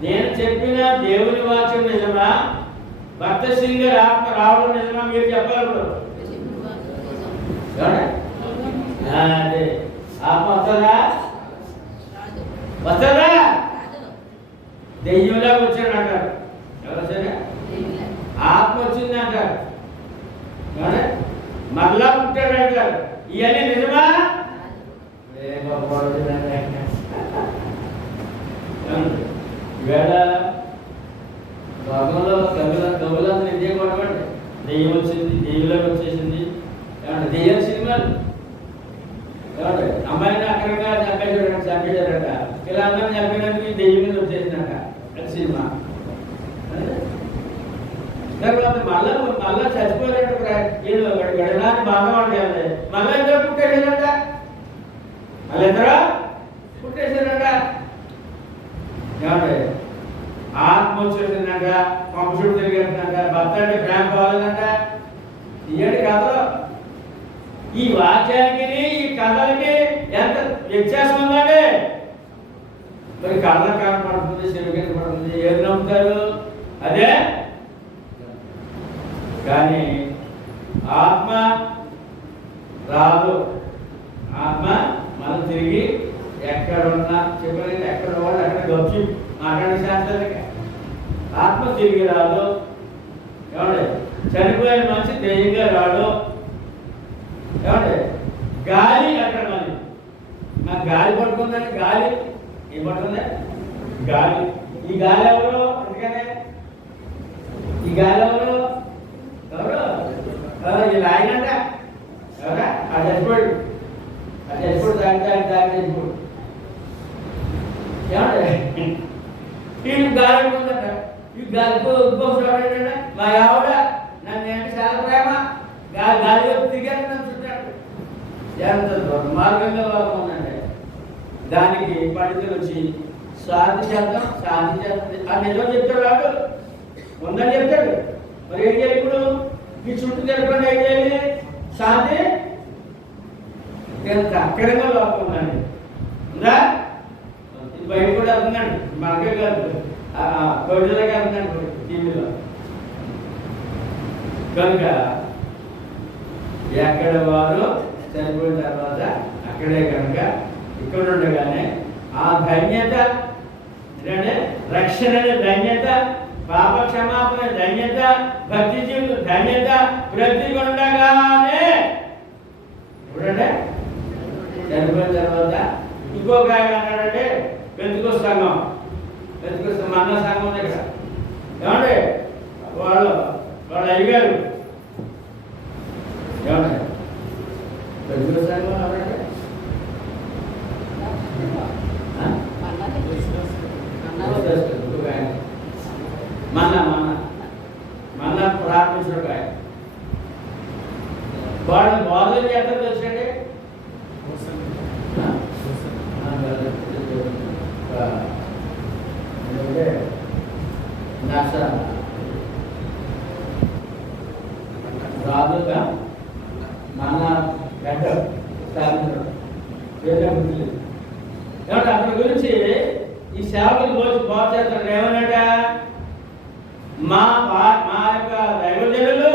నేను చెప్పిన దేవుని వాక్యం నిజమా, భక్తి సింగ్ గారి ఆత్మ రావడం నిజమా మీరు చెప్పాలి. అదే ఆత్మ వస్తుందా దెయ్యంలా వచ్చాడు అంటారు. ఎవరు సరే ఆత్మ వచ్చింది అంటారు, మరలా పుట్టాడు అంటారు. ఇవన్నీ నిజమా? ఈవేళ లోకంలో కవులందరూ ఇదే కొనమండి. దెయ్యం వచ్చింది, దెయ్యంలోకి వచ్చేసింది ఏమంటే దెయ్యం సినిమాలు ఏమంటే అమ్మాయిని అక్కడగా చంపేశారట, ఇలా అందరూ చంపినందుకు దెయ్యం మీద వచ్చేసిందట అది సినిమా. తర్వాత మళ్ళా చచ్చిపోయారంటే గడనాన్ని బాగా ఉంటాయి. మళ్ళీ ఇద్దరు పుట్టేసారట, మళ్ళీ ఇద్దరు పుట్టేశారట. ఏమంటే ఆత్మ వచ్చేసిందంట, పంపుడు తిరిగేస్తుందంట, భర్త అంటే ప్రేమ కావాలంట. ఇయ్యండి కథలు. ఈ వాక్యానికి ఈ కథలకి ఎంత వ్యత్యాసం ఉందండి. మరి కళ్ళ కనపడుతుంది, చెరువు కనపడుతుంది, ఏది నమ్ముతారు అదే. కానీ ఆత్మ రాదు. ఆత్మ మనం తిరిగి ఎక్కడున్నా చెప్పలేదు, ఎక్కడ వాళ్ళు అక్కడ గొప్పి మాట్లాడే శాస్త్రానికి ఆత్మ తిరిగి రాదు. ఏమంటే చనిపోయిన మనిషి దెయ్యంగా రాడు. ఏమంటే గాలి అక్కడ మరి నాకు గాలి పట్టుకుందని గాలి ఏం పడుతుంది? గాలి. ఈ గాలి ఎవరు? అందుకనే ఈ గాలి ఎవరు? ఇలా ఆయనంట ఎవరా? ఆ చచ్చిపోడు దాని చచ్చిపోడు. ఏమంటే ఈ గాలి ఉంటుందట. ఈ గాలికి ఇంకొకటి మా ఆవిడ నన్ను ఏంటి చాలా ప్రేమ గాలి తిరిగాను నన్ను చుట్టాడు. ఎంత దుర్మార్గంగా లోకం ఉందంటే దానికి పండితులు వచ్చి శాంతి చేద్దాం ఆ నిజం చెప్తాడు వాడు ఉందని చెప్తాడు. మరి ఏం చేయాలి ఇప్పుడు? ఈ చుట్టూ తిరగకుండా ఏం చేయాలి? శాంతి అక్కడంగా లోపం ఉందండి. ఉందా? ఇది బయట కూడా అవుతుందండి, మనకే కాదు గొడ్డలకి అవుతుందండి టీవీలో. కనుక ఎక్కడ వారు చనిపోయిన తర్వాత అక్కడే కనుక ఇక్కడ ఉండగానే ఆ ధన్యత ఏంటంటే రక్షణ ధన్యత, పాప క్షమాపణ ధన్యత, భక్తి జీవితం ధన్యత బ్రతికుండగానే చూడండి చనిపోయిన తర్వాత ఇంకొక ఆయన అన్నాడంటే పెంతుకొస్త సంఘం అన్న సంఘం దగ్గర ఏమంటే వాళ్ళు అయ్యారు ఏమంటే పెంతుకొస్త సంఘం అన్నాడంటే మన ప్రార్థించడు ఆయన వాడు బోధన చేస్తారు తెలుసండి. రాజుగా మన గడ్డ స్థాపించడం ఏమంటే అతని గురించి ఈ సేవకులు బాగు చేస్తాడు. ఏమన్నాడ? మా యొక్క దైవజనులు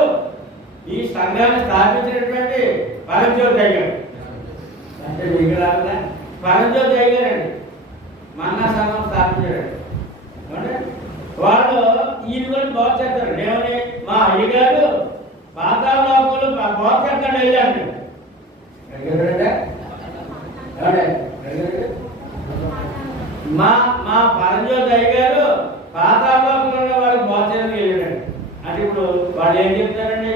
ఈ సంఘాన్ని స్థాపించినటువంటి పరంజ్యోతి అయ్యాడు అంటే మీకు రాదా? పరంజ్యోతి అయ్యారండి మన్నా సంఘం స్థాపించాడు. అంటే వాళ్ళు ఈ గురించి బాగు చేస్తారు. ఏమని? మా అయ్యగారు పాతాళ లోకంలో బాగు చేస్తాడు వెళ్ళాడు. మా పరంజ్యోతి అయ్యగారు పాతాళ లోకంలో వాళ్ళకి బాగు చేయడానికి వెళ్ళాడు. అంటే ఇప్పుడు వాళ్ళు ఏం చెప్తారండి?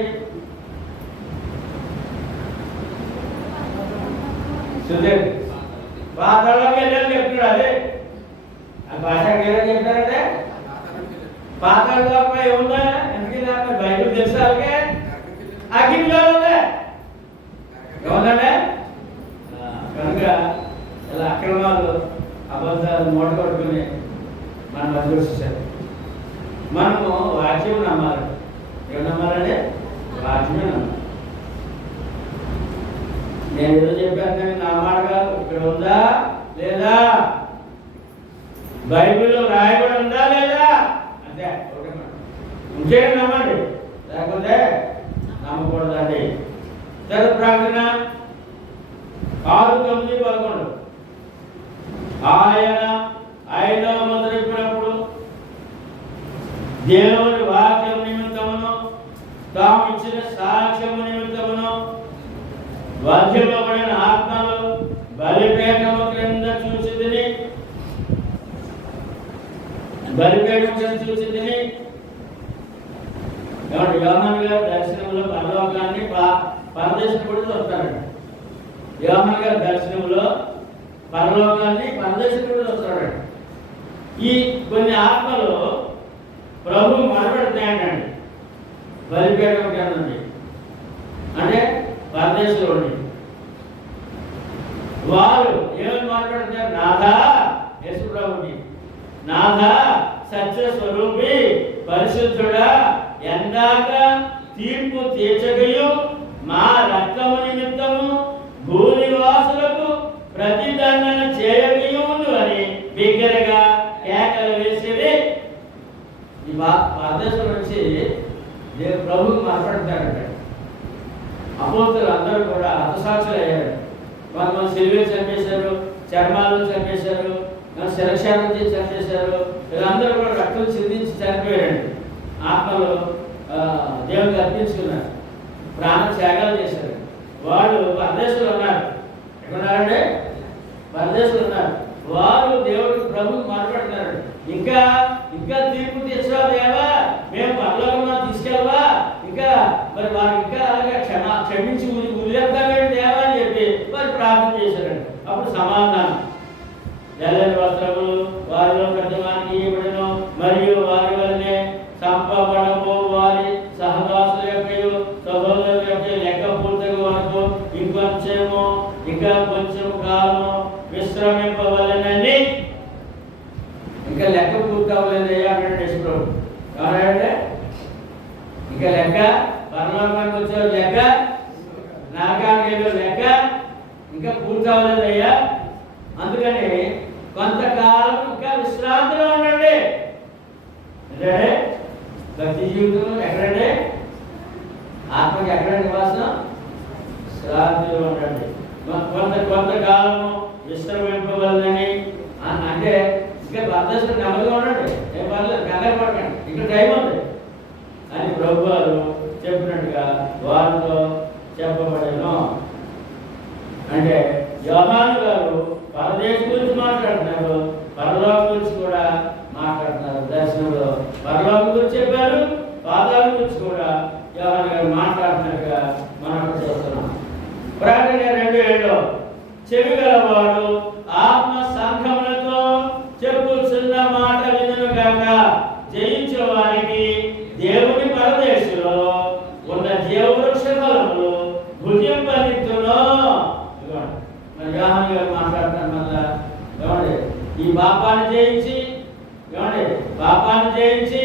సుధీర్ పాతాళంలోకి వెళ్ళాలని చెప్తున్నాడు. అదే ఆ భాష ఏమని చెప్తారంటే పాతాళ లోకంలో ఏముందా? ఎందుకంటే బైబిల్ తెలుసు వాళ్ళకి అగ్నిలో ఉందా ఏముందంటే కనుక ఇలా అక్రమాలు అబద్ధాలు మూట కొట్టుకుని మనం అదృష్టించారు. మనము వాక్యం నమ్మాలి. ఏం నమ్మాలంటే వాక్యమే నమ్మాలి. నేను ఏదో చెప్పాను నా మాట కాదు. ఇక్కడ ఉందా లేదా? బైబిల్లో రాయబడి ఉందా లేదా? అంతే ఉంటే నమ్మండి, లేకపోతే నమ్మకూడదండి. చదువు ప్రార్థన 6, 9, 11 ఆయన 5వ మొదలెప్పినప్పుడు దేవుని వాక్యం నిమిత్తమును తాము ఇచ్చిన సాక్ష్యము నిమిత్తమును వధింపబడిన ఆత్మలు బలిపీఠము క్రింద చూసి తిని యోహాను గారు దర్శనంలో పరలోకాన్ని పరదేశం కూడా చూస్తాడండి. యోహాను గారి దర్శనంలో పరలోకాన్ని పరదేశం కూడా చూస్తాడండి. ఈ కొన్ని ఆత్మలు ప్రభు మొదలుపెడుతున్నాయండి బలిపీఠం కింద అంటే పరదేశంలో ఉండి వారు ఏమని మాట్లాడుతున్నారు? నాథా యేసు ప్రభుని, నాథా సత్య స్వరూపి పరిశుద్ధుడా, ఎందాక తీర్పు తీర్చగయు మా రక్తము నిమిత్తము భూనివాసులకు ప్రతిదండన చేయగయును అని బిగ్గరగా కేకలు వేసేది. ఈ పరదేశం నుంచి ప్రభువుకు మాట్లాడతాడంట. అపోస్తులు అందరూ కూడా హతసాక్షులు అయ్యారు. కొంతమంది సిలువలు చంపేశారు, చర్మాలను చంపేశారు, శిరక్షాలను చేసి చంపేశారు. వీళ్ళందరూ కూడా రక్తం చిందించి చనిపోయారండి. ఆత్మలు దేవునికి అర్పించుకున్నారు, ప్రాణ త్యాగాలు చేశారు. వాళ్ళు పరదేశంలో ఉన్నారు. ఎక్కడున్నారండి? పరదేశంలో ఉన్నారు. వారు దేవుడికి ప్రభువుకి మాట్లాడుతున్నారు. ఇంకా ఇంకా తీర్పు తీర్చవా దేవా, మేము పరలోకంలో తీసుకెళ్ళవా, ఇంకా మరి వారు ఇంకా అలాగే క్షమించి వదిలేద్దామేంటి దేవా అని చెప్పి మరి ప్రార్థన చేశారండి. అప్పుడు సమాధానం ఎల్లని వస్త్రములు వారిలో పెద్దవానికి ఇవ్వడను మరియు వారి వల్లనే సంపబడబో వారి సహదాసుల యొక్క సహోదరుల యొక్క లెక్క పూర్తిగా వరకు ఇంకో ఇంకొంచెము ఇంకా కొంచెం కాలము విశ్రమింపవలెనని, ఇంకా లెక్క పూర్తి అవ్వలేదయ్యా అంటే యశ్ప్రభు కావాలంటే ఇంకా లెక్క పరలోకానికి వచ్చే లెక్క, నరకానికి వెళ్ళే లెక్క ఇంకా పూర్తి అవ్వలేదయ్యా, అందుకని కొంతకాలం ఇంకా విశ్రాంతిలో ఉండండి. అంటే భక్తి జీవితంలో ఎక్కడండి? ఆత్మకి ఎక్కడ నివాసం? విశ్రాంతిలో ఉండండి. కొంతకాలము విశ్రమింపవలనని అంటే ఇంకా భర్తలు నెమ్మదిగా ఉండండి, ఏం పర్లేదు, కంగారు పడకండి, ఇక్కడ టైం ఉంది అని ప్రభు వారు చెప్పినట్టుగా వారితో చెప్పబడేను. అంటే యోహాను గారు పరదేశం గురించి మాట్లాడుతున్నారు, పరలోకం గురించి కూడా మాట్లాడుతున్నారు. దర్శనంలో పరలోకం గురించి చెప్పారు, పాదాల గురించి కూడా యోహాను గారు మాట్లాడుతున్నట్టుగా మనం చూస్తున్నాం. ప్రకటన 2:7 చెవి గలవాడు ఆత్మ సంఘములతో చెప్పుచున్న మాట వినును గాక, జయించిన వారికి దేవుని పరదేశంలో ఉన్న జీవవృక్ష ఫలములు భుజింపనిత్తును. యోహాను గారు మాట్లాడతాను మళ్ళా, ఏమండి ఈ పాపాన్ని జయించి, ఏమండి పాపాన్ని జయించి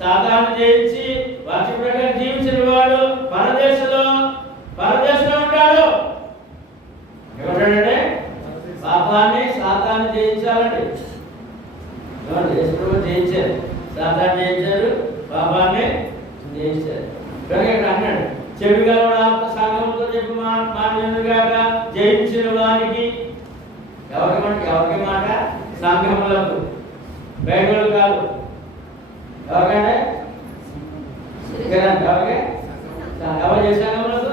సాతాన్ని జయించి వాక్య ప్రకారం జీవించిన వాడు పరదేశంలో ఉంటాడు. ఏమంటాడంటే పాపాన్ని సాతాన్ని జయించాలండి. యేసుప్రభు జయించారు, సాతాన్ని జయించారు, పాపాన్ని జయించారు. కనుక ఇక్కడ అన్నాడు చెవి గలవాడు ఆత్మ సంఘముతో చెప్పి మాట్లాడుగాక, జయించిన వారికి. ఎవరికి మాట? సంఘములకు, బైబిల్ కాదు. ఎవరికంటే ఎవరు చేసే సంఘములకు?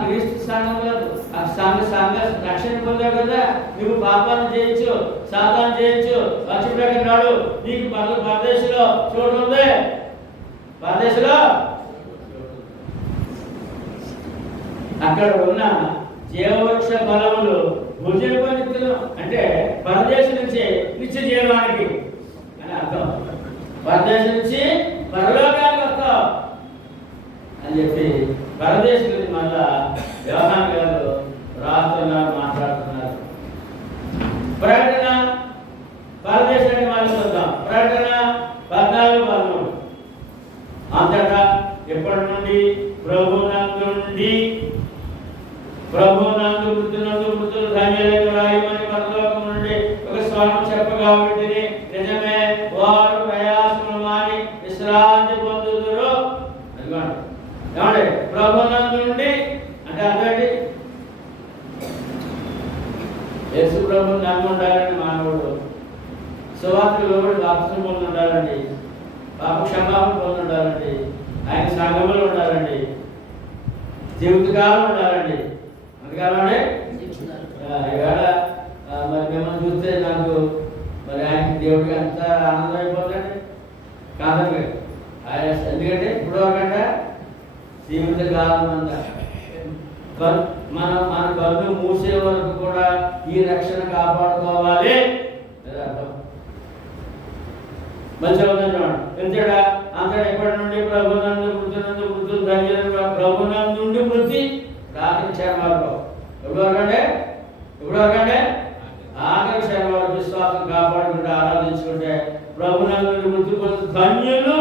క్రీస్తు సంఘములకు. సంఘ రక్షణ పొందావు కదా, నువ్వు పాపాన్ని జయించు, సాతాన్ని జయించు, లక్ష్య ప్రకటనాడు నీకు పరదేశంలో చోటు ఉంది. పరదేశంలో అక్కడ ఉన్న జీవవృక్ష ఫలములు భుజింపనిత్తును, అంటే పరదేశం నుంచి నిత్య జీవానికి అని అర్థం. పరదేశం నుంచి పరలోకానికి వస్తావు అని చెప్పి పరదేశం గురించి మళ్ళా యోహాను గారు రాస్తున్నారు, మాట్లాడుతున్నారు. ప్రకటన పరదేశాన్ని మనం చూద్దాం. ప్రకటన 14:13 అంతటా ఎప్పటి నుండి ప్రభునందు మృతులు ధన్యులకు రాయమని పరలోకం నుండి ఒక స్వరం చెప్పగా వింటిని, నిజమే వారు ప్రయాసములు మాని విశ్రాంతి పొందుదురు. ఏమండి ప్రభునందు నుండి అంటే అర్థండి, యేసు ప్రభు నమ్మి ఉండాలని మానవుడు, సువార్తలో కూడా బాప్తిసం పొంది ఉండాలండి, పాప క్షమాపణ పొంది ఉండాలండి, ఆయన సంఘములు ఉండాలండి, జీవితకాలం ఉండాలండి. అందుకనే ఇవాళ మరి మిమ్మల్ని చూస్తే నాకు మరి ఆయన దేవుడికి అంత ఆనందం అయిపోతుందండి కాదండి. ఆయన ఎందుకంటే ఇప్పుడు వరకంట జీవితకాలం అంతా మన కళ్ళు మూసే వరకు కూడా ఈ రక్షణ కాపాడుకోవాలి. మంచిగా ఉందని చూడండి. ఎందుకంటే అంతటా ఎప్పటి నుండి ప్రభునందు మృతులు ధన్యులు, ప్రభునందు నుండి మృతి రాత్రి క్షేమాలు. ఎప్పుడు వరకంటే ఆఖరి క్షేమ వరకు విశ్వాసం కాపాడుకుంటే ఆరాధించుకుంటే ప్రభునందు నుండి మృతి పొంది ధన్యులు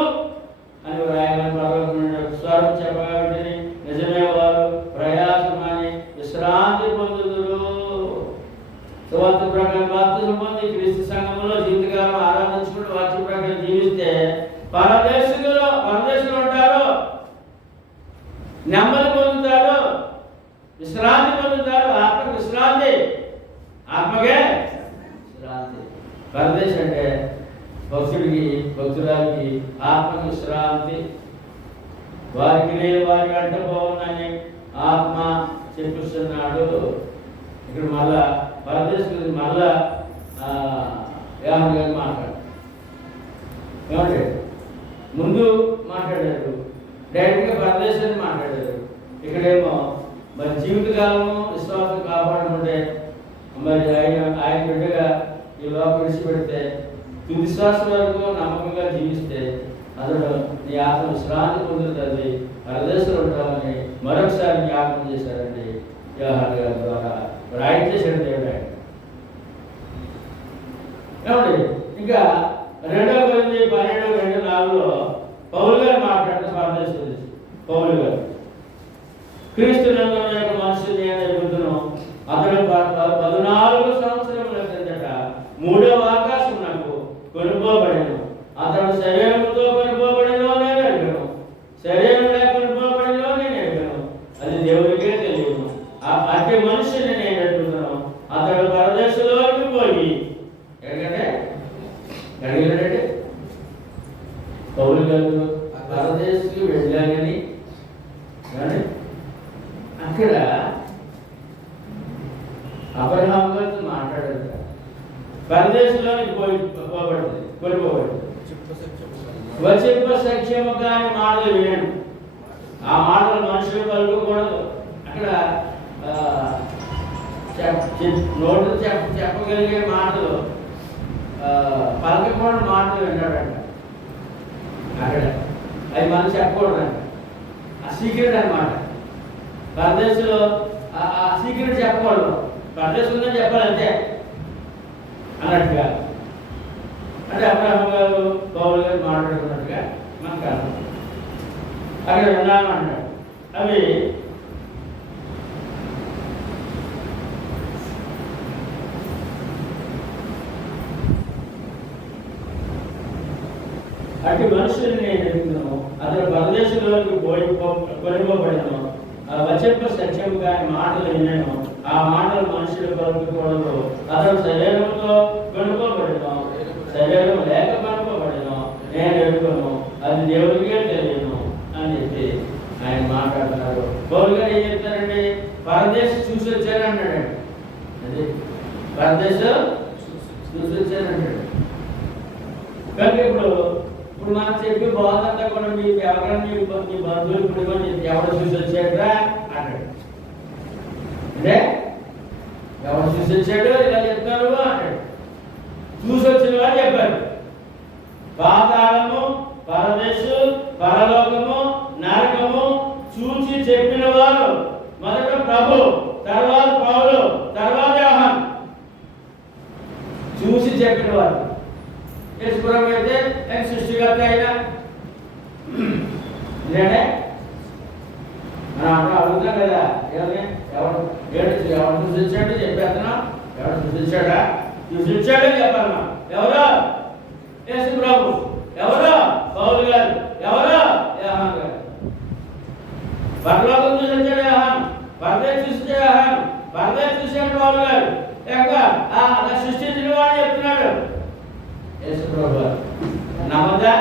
అని రాయమని పరలోకం నుండి స్వరం చెప్పగా వింటిని, నిజమే వారు ప్రయాసమని విశ్రాంతి పొందుదురు. సువార్త ప్రకారం బాప్తిసం పొంది క్రీస్తు సంఘములో జీవితకాలం ఆరాధించుకుంటూ వాక్య ప్రకారం జీవిస్తే పరదేశంలో ఉంటారు, నెమ్మది పొందుతారు, విశ్రాంతి పొందుతారు. ఆత్మకు విశ్రాంతి, ఆత్మకే విశ్రాంతి. పరదేశం అంటే భక్తురానికి ఆత్మకు విశ్రాంతి. వారికి వారి వెంట పోవునని ఆత్మ చెప్పిస్తున్నాడు. ఇక్కడ మళ్ళా పరదేశం గురించి మళ్ళా యోహాను గారు మాట్లాడు. ఏమంటే ముందు మాట్లాడారు, డైరెక్ట్గా పరదేశాన్ని మాట్లాడారు. ఇక్కడేమో మరి జీవితకాలము విశ్వాసం కాపాడుకుంటే మరి ఆయన బిడ్డగా ఈ లోపం విడిచిపెడితే తుది శ్వాస వరకు నమ్మకంగా జీవిస్తే అతడు నీ ఆత్మ విశ్రాంతి పొందుతుంది, పరదేశంలో ఉంటామని మరొకసారి జ్ఞాపకం చేశారండి యోహాను గారి ద్వారా రాయిట్ చేశాడు దేవుడు. ఏమండి ఇంకా 2 కొరింథీ 12:2-4 పౌలు గారు మాట్లాడుతూ పరదేశం గురించి. పౌలు గారు క్రీస్తు నందు యొక్క మనుషులు నేను ఎదుగుతున్నాను, అతడు 14 సంవత్సరముల కిందట 3వ ఆకాశం నాకు కొనుక్కోబడెను, అతడు శరీరముతో కొనుక్కోబడినో నేను ఎరుగను, శరీరం లేక కొనుక్కోబడినో నేను ఎరుగను, అది దేవుడికే తెలియదు. అట్టి మనుషుని నేను ఎదుగుతున్నాను, అతడు పరదేశంలోకి పోయి ఎక్కడికంటే పౌలు గారు పరదేశంకి వెళ్ళాలని అక్కడ అబ్రహాము గారితో మాట్లాడారు. పరదేశంలోకి పోబడుతుంది, కొనుక్కోబడుతుంది. వచింప సఖ్యముగా అనే మాటలు వినండి. ఆ మాటలు మనుషులు పలుకోకూడదు. అక్కడ నోటు చెప్పగలిగే మాటలు పలకకూడని మాటలు విన్నాడంట. అక్కడ అవి మనం చెప్పకూడదంట. ఆ సీక్రెట్ అన్నమాట. పరదేశంలో ఆ సీక్రెట్ చెప్పకూడదు. పరదేశం ఉందని చెప్పాలి అంతే అన్నట్టుగా. అంటే అబ్రహాము గారు పౌలు గారు మాట్లాడుకున్నట్టుగా మనకు అర్థం. అక్కడ విన్నామంటాడు. అవి అటు మనుషుల్ని నేను ఎదుగుతున్నాను, అతను పరదేశంలోకి కొనుక్కోబడినాను, వచంప సత్యము కాని మాటలు విన్నాను, ఆ మాటలు మనుషులు పలుకోకూడదు, అతను శరీరంతో కొనుక్కోబడినాను, శరీరం లేక కొనుక్కోబడినాను, నేను ఎదుగును, అది దేవుడికే తెలియను అని చెప్పి ఆయన మాట్లాడుతున్నారు. పౌలు గారు ఏం చెప్తారండి? పరదేశం చూసి వచ్చారన్నాడండి. అది పరదేశం చూసి వచ్చారంటాడు. కనుక ఇప్పుడు మనం చెప్పి బాధంతా కూడా మీకు ఎవరైనా మీ బంధువులు ఇప్పుడు ఎవరు చూసి వచ్చాడురా అంటాడు. అంటే ఎవరు చూసి వచ్చాడు ఇలా చెప్తారు అంటాడు. చూసి వచ్చిన వారు చెప్పారు. పాతాళము, పరదేశు, పరలోకము, నరకము చూసి చెప్పిన వారు మొదట ప్రభు, తర్వాత పౌలు, తర్వాత యోహాను. చూసి చెప్పిన వారు యేసుప్రభు అయితే సృష్టికర్త అయినా ఇదేనే మనం అడుగుతాం కదా, ఎవరు సృష్టించాడు చెప్పేస్తున్నాం. ఎవరు సృష్టించాడా? సృష్టించాడే చెప్పాలన్నా. ఎవరో యేసుప్రభు, ఎవరో పౌలు గారు, ఎవరో యోహాను గారు. పరలోకం చూసించాడు యోహాను, పరదేశం చూసించాడు యోహాను, పరదేశం చూసాడు పౌలు గారు. సృష్టించిన వాడు చెప్తున్నాడు యేసుప్రభు. నమ్మద్దా?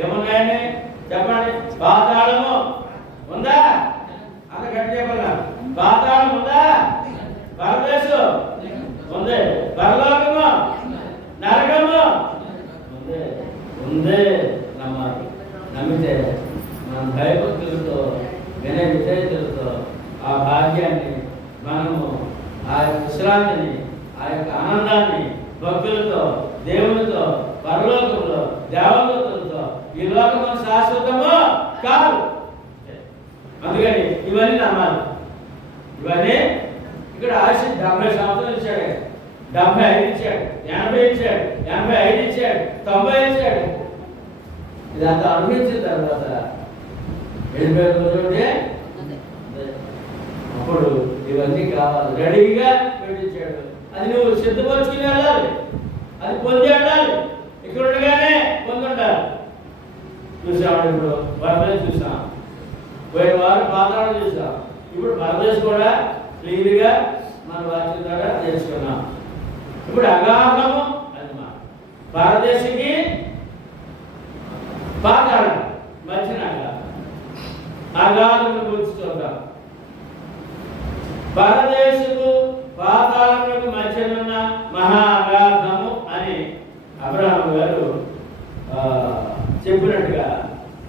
ఏమున్నాయండి చెప్పండి. పాతాళము ఉందా? అంత గట్టి చెప్పాల. పాతాళం ఉందా? పరదేశం ఉంది. పరలోకము, నరకము ఉంది. ఉంది. నమ్మాలి. నమ్మితే మనం భయభక్తులతో వినయ విధేయతలతో ఆ భాగ్యాన్ని మనము ఆ యొక్క విశ్రాంతిని ఆ యొక్క ఆనందాన్ని భక్తులతో దేవునితో పరలోకంలో దేవదూతలతో ఈ లోకము శాశ్వతము కాదు. అందుకని ఇవన్నీ నమ్మాలి. ఇవన్నీ ఇక్కడ ఆశ 70 సంవత్సరాలు ఇచ్చాడు, 75 ఇచ్చాడు, 80 ఇచ్చాడు, 85 ఇచ్చాడు, 90 ఇచ్చాడు. ఇదంతా అనుభవించిన తర్వాత వెళ్ళిపోయే అప్పుడు ఇవన్నీ కావాలి రెడీగా పెట్టించాడు. అది నువ్వు సిద్ధపరచుకుని వెళ్ళాలి, అది పొంది వెళ్ళాలి. ఇక్కడ ఉండగానే పొందుండాలి. చూసాం ఇప్పుడు పరదేశం చూసాం, పోయిన వారు పాతాళం చూసాం, ఇప్పుడు పరదేశం కూడా క్లియర్గా మన వాక్యం ద్వారా నేర్చుకున్నాం. ఇప్పుడు అగాధము అది మా పరదేశికి పాతాళం మధ్యన అగాధమును గురించి చూద్దాం. పరదేశము పాతాళములకు మధ్యనున్న మహా అగాధము అని అబ్రహాము గారు చెప్పినట్టుగా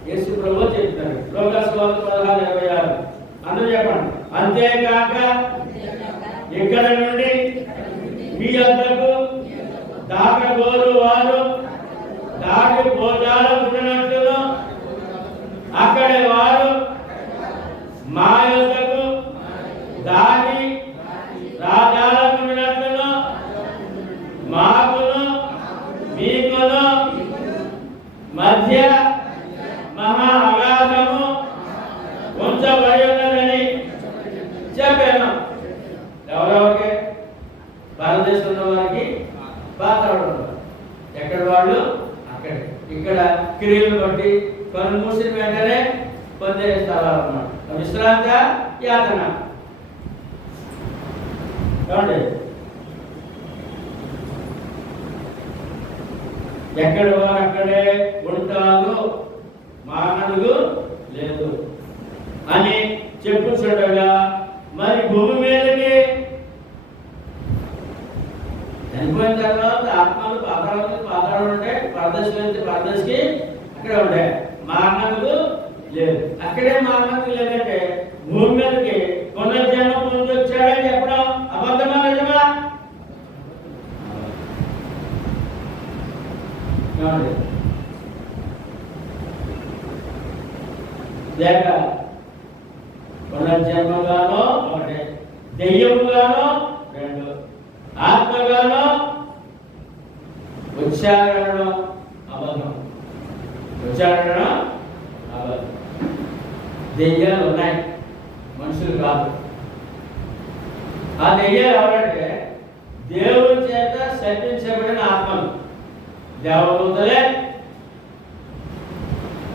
యేసు ప్రభువు చెప్తారు. లోకాసువార్త 16:26 అందరూ చెప్పండి. అంతేకాక ఇక్కడ నుండి మీ వద్దకు దాకగోరు వారు దాటి పోజాలకున్నట్లు అక్కడి వారు మా యొద్దకు దాటి రాజాలకున్నట్లు మాకును మీకును మధ్య మహా అగాధము ఉంచబడి ఉన్నదని చెప్పాను. ఎవరెవరికి? భారతదేశంలో వారికి పాత్రలు ఎక్కడ వాళ్ళు అక్కడే. ఇక్కడ క్రియలు బట్టి కొన్ని మూసిన వెంటనే పొందే స్థలాలు అన్నమాట. విశ్రాంత యాతన ఏమండి? ఎక్కడ వారు అక్కడే ఉంటారు, మానవులు లేదు అని చెప్పుచుండగా మరి భూమి మీదకి చనిపోయిన తర్వాత ఆత్మలు పాతాళాలు ఉంటాయి, పరదేశకి అక్కడే ఉంటాయి, మానవులు లేదు. అక్కడే మానవులు లేదంటే భూమి మీదకి పునర్జన్మ పొంది వచ్చాడని చెప్పడం అబద్ధమా నిజమా? లేక పునర్జన్మగానో ఒకటి, దెయ్యముగానో రెండు, ఆత్మగానో ఉచ్చారణలో అబద్ధం. ఉచ్చారణలో అబద్ధం. దెయ్యాలు ఉన్నాయి, మనుషులు కాదు. ఆ దెయ్యాలు ఎవరంటే దేవుడి చేత శపించబడిన ఆత్మలు. దేవదూతలే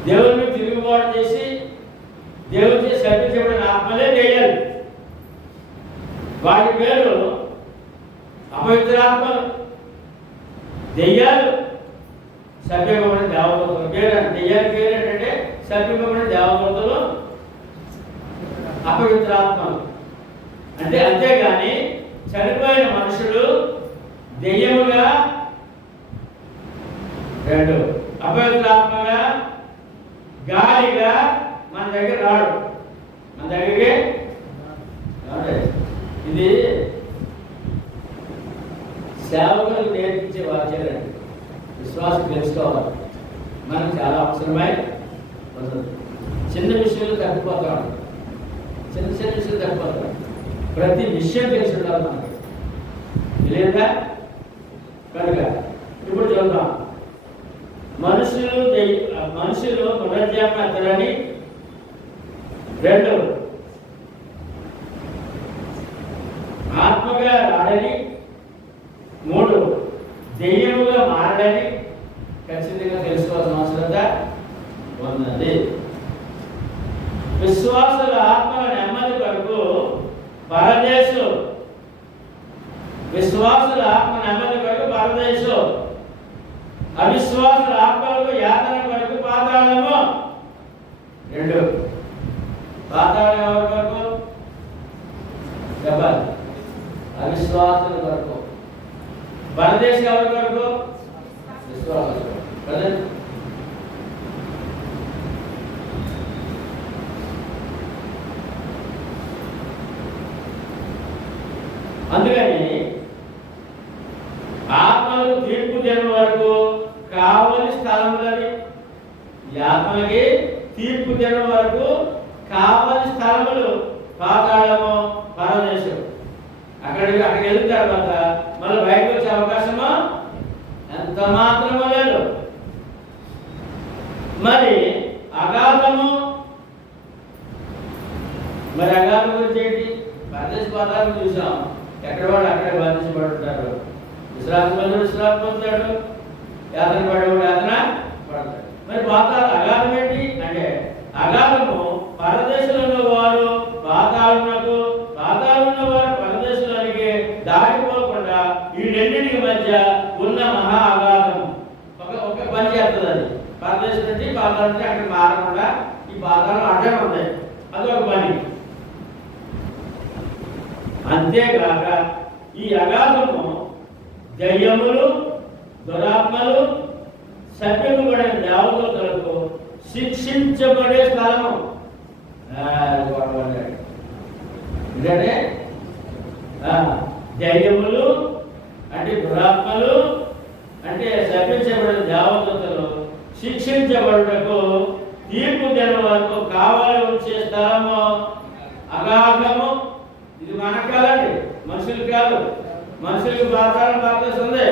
దేవుడిని తిరుగుబాటు చేసి దేవుడి శపించబడిన ఆత్మలే దెయ్యాలు. వాటి పేరు అపవిత్రాత్మలు. దెయ్యాలు శపింపబడిన దేవదూతలు. దెయ్యాల పేరు ఏంటంటే శపింపబడిన దేవదూతలు, అపవిత్రాత్మలు. అంటే అంతేగాని చనిపోయిన మనుషులు దెయ్యముగా, రెండు అపవిత్రాత్మగా, గాలిగా మన దగ్గర రాడు. మన దగ్గరికి ఇది సేవకులకు నేర్పించే వాక్యాలండి. విశ్వాసం తెలుసుకోవాలి, మనకు చాలా అవసరమై ఉంటుంది. చిన్న విషయాలు తప్పిపోతాడు, చిన్న చిన్న విషయాలు తప్పిపోతాడు. ప్రతి విషయం తెలిసి ఉండాలి మనకి, లేదా కనుక ఇప్పుడు చూద్దాం. మనుషులు పునర్జన్మ ఎత్తరని, రెండు ఆత్మగా రాడని, మూడు దెయ్యముగా మారడని ఖచ్చితంగా తెలుసుకోవాల్సిన అవసరత ఉన్నది. విశ్వాసుల ఆత్మల నెమ్మది కొరకు పరదేశు, విశ్వాసుల ఆత్మ నెమ్మది కొరకు పరదేశు, అవిశ్వాసుల ఆత్మలకు యాతన కొరకు పాతాళము. రెండు పాతాళం ఎవరి కొరకు? చెప్పాలి. అవిశ్వాసుల కొరకు. పరదేశం ఎవరి కొరకు? విశ్వాసుల కొరకు. అందుకని ఆత్మలకు తీర్పు దినం వరకు కావలి స్థలములని, ఈ ఆత్మలకి తీర్పు దినం వరకు కావలి స్థలములు పాతాళము, పరదేశం. అక్కడికి వెళ్ళిన తర్వాత మళ్ళీ బయటకు వచ్చే అవకాశమా ఎంత మాత్రమూ లేదు. మరి అగాధము, మరి అగాధం గురించి ఏంటి? పరదేశ పాతాళం చూసాం, ఎక్కడ వాడు అక్కడే బాధించబడుతుంటారు. విశ్రాంతి పొందుతాడు, యాతన పడేవాడు యాతన పడతాడు. మరి పాతాళ అగాధం ఏంటి అంటే, అగాధము పరదేశంలో వారు పాతాళమునకు, పాతాళంలో వారు పరదేశంలోనికి దాటిపోకుండా ఈ రెండింటికి మధ్య ఉన్న మహా అగాధము ఒక పని చేస్తుంది. అది పరదేశం నుంచి పాతాళం నుంచి అక్కడ మారకుండా ఈ పాతాళం అడ్డే ఉంది, అదొక పని. అంతేకాక ఈ అగాధము దయ్యములు, దురాత్మలు, శపింపబడిన దేవదూతలకు శిక్షించబడే స్థలము. ఎందుకంటే దయ్యములు అంటే దురాత్మలు అంటే శపించబడిన దేవదూతలు శిక్షించబడుటకు తీర్పు దినం వరకు కావాలి ఉంచే స్థలము అగాధము. ఇది మనకు కాదండి, మనుషులు కాదు. మనుషులకు పాతాళం బాధేస్తుంది.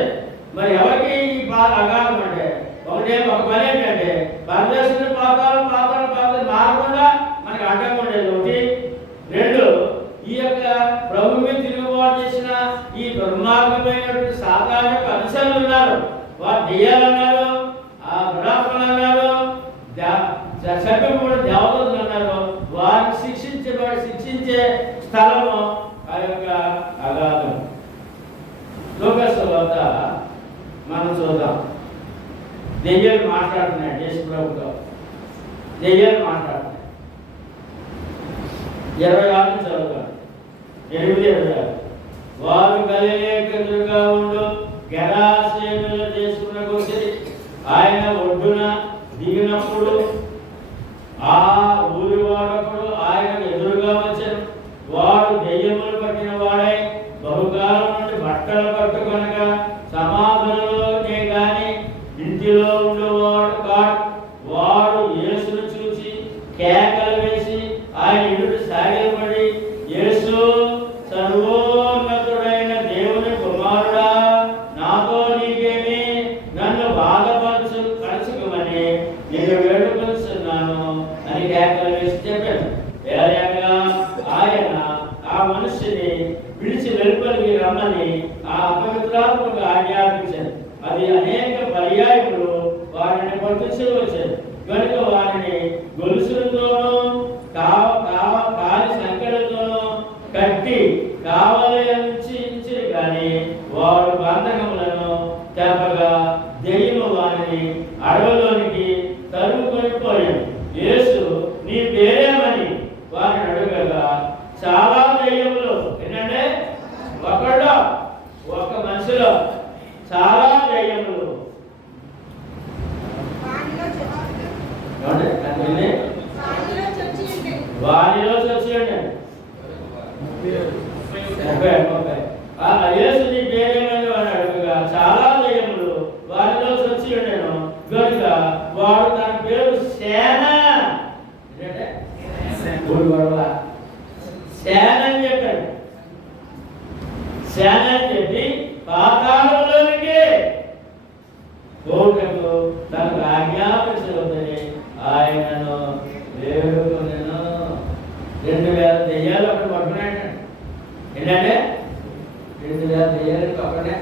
మరి ఎవరికి ఈ అగాధం అంటే ఒక పని ఏంటంటే భారతదేశంలో పాతాళం మారకుండా మనకి అడ్డంగా ఉండేది ఒకటి. రెండు, ఈ యొక్క ప్రభు మీద తిరుగుబాటు చేసిన ఈ దుర్మార్గమైనటువంటి సాధారణ అనుసరులు ఉన్నారు. వారు దెయ్యాలన్నారు, ఆ విడాకులు అన్నారు, చట్టం దేవతలు అన్నారు. వారిని శిక్షించే స్థలము ఆ యొక్క అగాధం. లోకస్ వద్ద మనం చూద్దాం. దెయ్యాలు మాట్లాడుతున్నాయి. యేసు ప్రభుతో దెయ్యాలు మాట్లాడుతున్నాయి. 26 చదువుతాం. 8:26 వారు గలిలయకు ఎదురుగా ఉండు గెరాసేనుల దేశమునకు వచ్చి ఆయన ఒడ్డున దిగినప్పుడు ఆ ఊరి వాడొకడు ఆయన ఎదురుగా వచ్చారు. వాడు దెయ్యములు పట్టిన వాడై బహుకాలం నుండి బట్టలు పట్టుకొనగా సమాధులలోనే గాని ఇంటిలో ఉండేవాడు కాడు. వాడు యేసును చూసి కేకలు వేసి ఆయన ఎదుట సాగిలపడి, యేసు సర్వోన్నతుడైన దేవుని కుమారుడా, నాతో నీకేమి, నన్ను బాధపరచుకోమని నేను వేడుకొస్తున్నాను అని కేకలు వేసి చెప్పాను. ఏదైనా ఆయన ఆ మనిషిని విడిచి వెలుపలికి రమ్మని ఆ అపవిత్రాత్మకు ఆజ్ఞాపించారు. అది అనేక పర్యాయములు వారిని పట్టుచూ వచ్చారు. కనుక వారిని గొలుసులతోనూ కాలి సంకెలతోనూ కట్టి కావలి అందించి కానీ వారు బంధకములను తెప్పగా దెయ్యము వారిని అడవిలోనికి తరుముకొని పోయాడు. యేసు నీ పేరేమని వారిని అడగగా చాలా దెయ్యములు, ఏంటంటే ఒక మనిషిలో చాలా దెయ్యములు వారిలో చచ్చేయండి. యేసు నీ పేరేమని వారిని అడగగా చాలా దెయ్యములు వారిలో చచ్చేయండి. కనుక వాడు తన పేరు సేన సేన అని చెప్పాడు. సేన అని చెప్పి పాతాళంలోనికి కోటకు తనకు ఆజ్ఞాపించవద్దని ఆయనను వేడుకొనెను. 2000 దెయ్యాలు అక్కడ పట్టుకున్నాడు. ఏంటంటే 2000 దెయ్యాలకు అక్కడే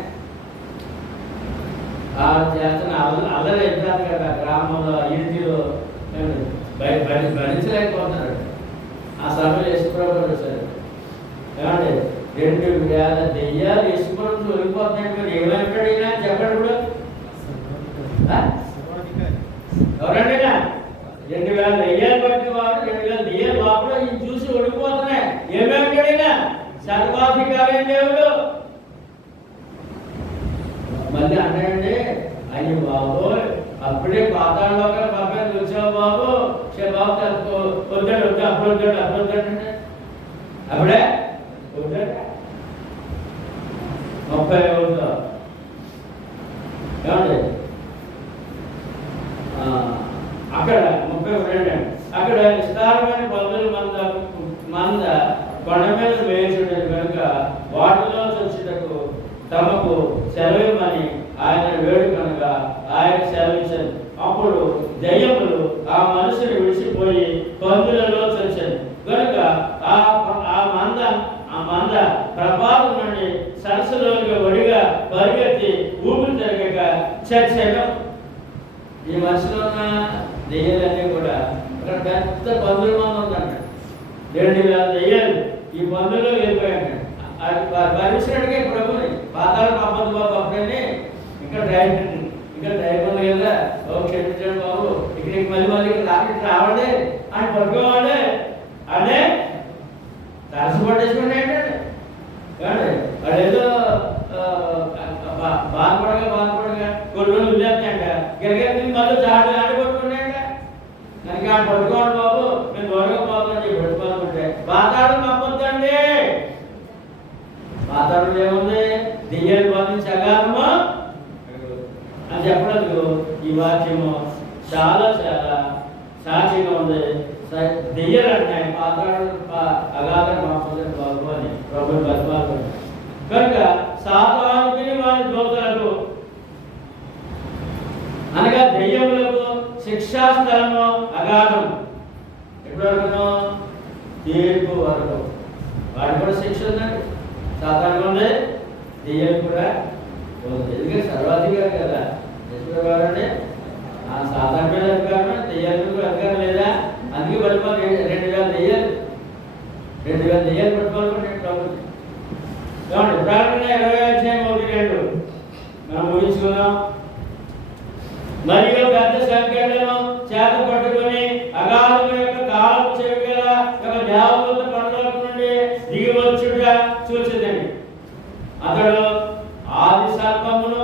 ఆ చేస్తున్న అల్లరి ఎత్తాను కదా గ్రామంలో ఇంటిలో భరించలేకపోతున్నాడు. ఆ సభలో యేసుప్రభు వచ్చారు. ఏమంటే 2000 దెయ్యాలు యేసుప్రభు వెళ్ళిపోతున్నాయి. మీరు ఏమైనా చెప్పండి కూడా ఎవరండి 2000 దెయ్యాలు పట్టిన వాడు 2000 దెయ్యాలు లోపల ఈయన చూసి ఓడిపోతున్నాయి. ఏమేమిటడినా సర్వాధికారి దేవుడు. మళ్ళీ అన్నాడండి, అయ్యి బాబు అప్పుడే పాతాళంలోకి పక్కన వచ్చావు బాబు, బాబు వద్దాడు అప్పుడు వద్దాడంటే అప్పుడే వద్దాడు 30 రోజులు. ఏమండి అక్కడ 32 అక్కడ విస్తారమైన పదుల మంద కొండ మీద వేయించుండేది కనుక వాటిలో వచ్చేటకు తమకు సెలవిమ్మని ఆయన వేడుకనగా ఆయన సెలవించారు. అప్పుడు దయ్యములు ఆ మనుషుని విడిచిపోయి పందులలో చచ్చారు. కనుక ఆ మంద ప్రపాతం నుండి సరస్సులోకి ఒడిగా పరిగెత్తి ఊపిరి తిరగక చచ్చాడు. ఈ మనుషులు ఉన్న దెయ్యాలన్నీ కూడా అక్కడ పెద్ద పందుల మంది ఉందంట. 2000 దెయ్యాలు ఈ పందుల్లో వెళ్ళిపోయాడు. అది భరించినట్టుగా ప్రభుని పాతాలు పంపదు బాబు అప్పుడని ఇంకా డ్రైవర్ లేదా క్షమించండి బాబు, ఇక్కడికి మళ్ళీ ఇక్కడ రావండి అని పడుకోవాలి అనే తరసపట్టేసుకుంటే ఏంటండి. వాడేదో బాధపడగా కొన్ని రోజులు వదిలేస్తాయంట. గిరగెత్తి మళ్ళీ చాటు ఆడిపడుతున్నాయంట. దానికి ఆడ పడుకోండి బాబు, మేము దూరంగా పోతామని చెప్పి పెట్టుకోవాలంటే పాతాళం తప్పొద్దండి. పాతాళం ఏముంది? దెయ్యాలు బాధించి అగాధము అని చెప్పడానికి ఈ వాక్యము చాలా చాలా సాక్షిగా ఉంది. దెయ్యాలంటే పాతాళం అగాధం బాబు అని ప్రభు బతిమాలు. కనుక సాతానుకుని వారి దోతలకు అనగా దెయ్యములకు శిక్షాస్థలము అగాధం. ఎప్పుడు వరకు? తీర్పు వరకు. వాడికి కూడా శిక్ష ఉందండి. సాతాను ఉంది, దెయ్యం కూడా ఉంది. ఎందుకంటే సర్వాధికారి కదా యశ్వరు అంటే ఆ సాధారణ మీద అధికారమే, దెయ్యాలకు కూడా అధికారం లేదా? అందుకే పట్టుకోవాలి 2000 దెయ్యాలు 2000 దెయ్యాలు పట్టుకోవాలనుకుంటే ప్రభుత్వం. కాబట్టి ప్రార్థన 20:1-2 మనం ముగించుకుందాం. మరియు పెద్ద సంఖ్యలను చేత పట్టుకొని అగాధం యొక్క తాళపు చెవి గల ఒక దేవదూత పరలోకం నుండి దిగి వచ్చుట చూచిందండి. అతడు ఆది సర్పమును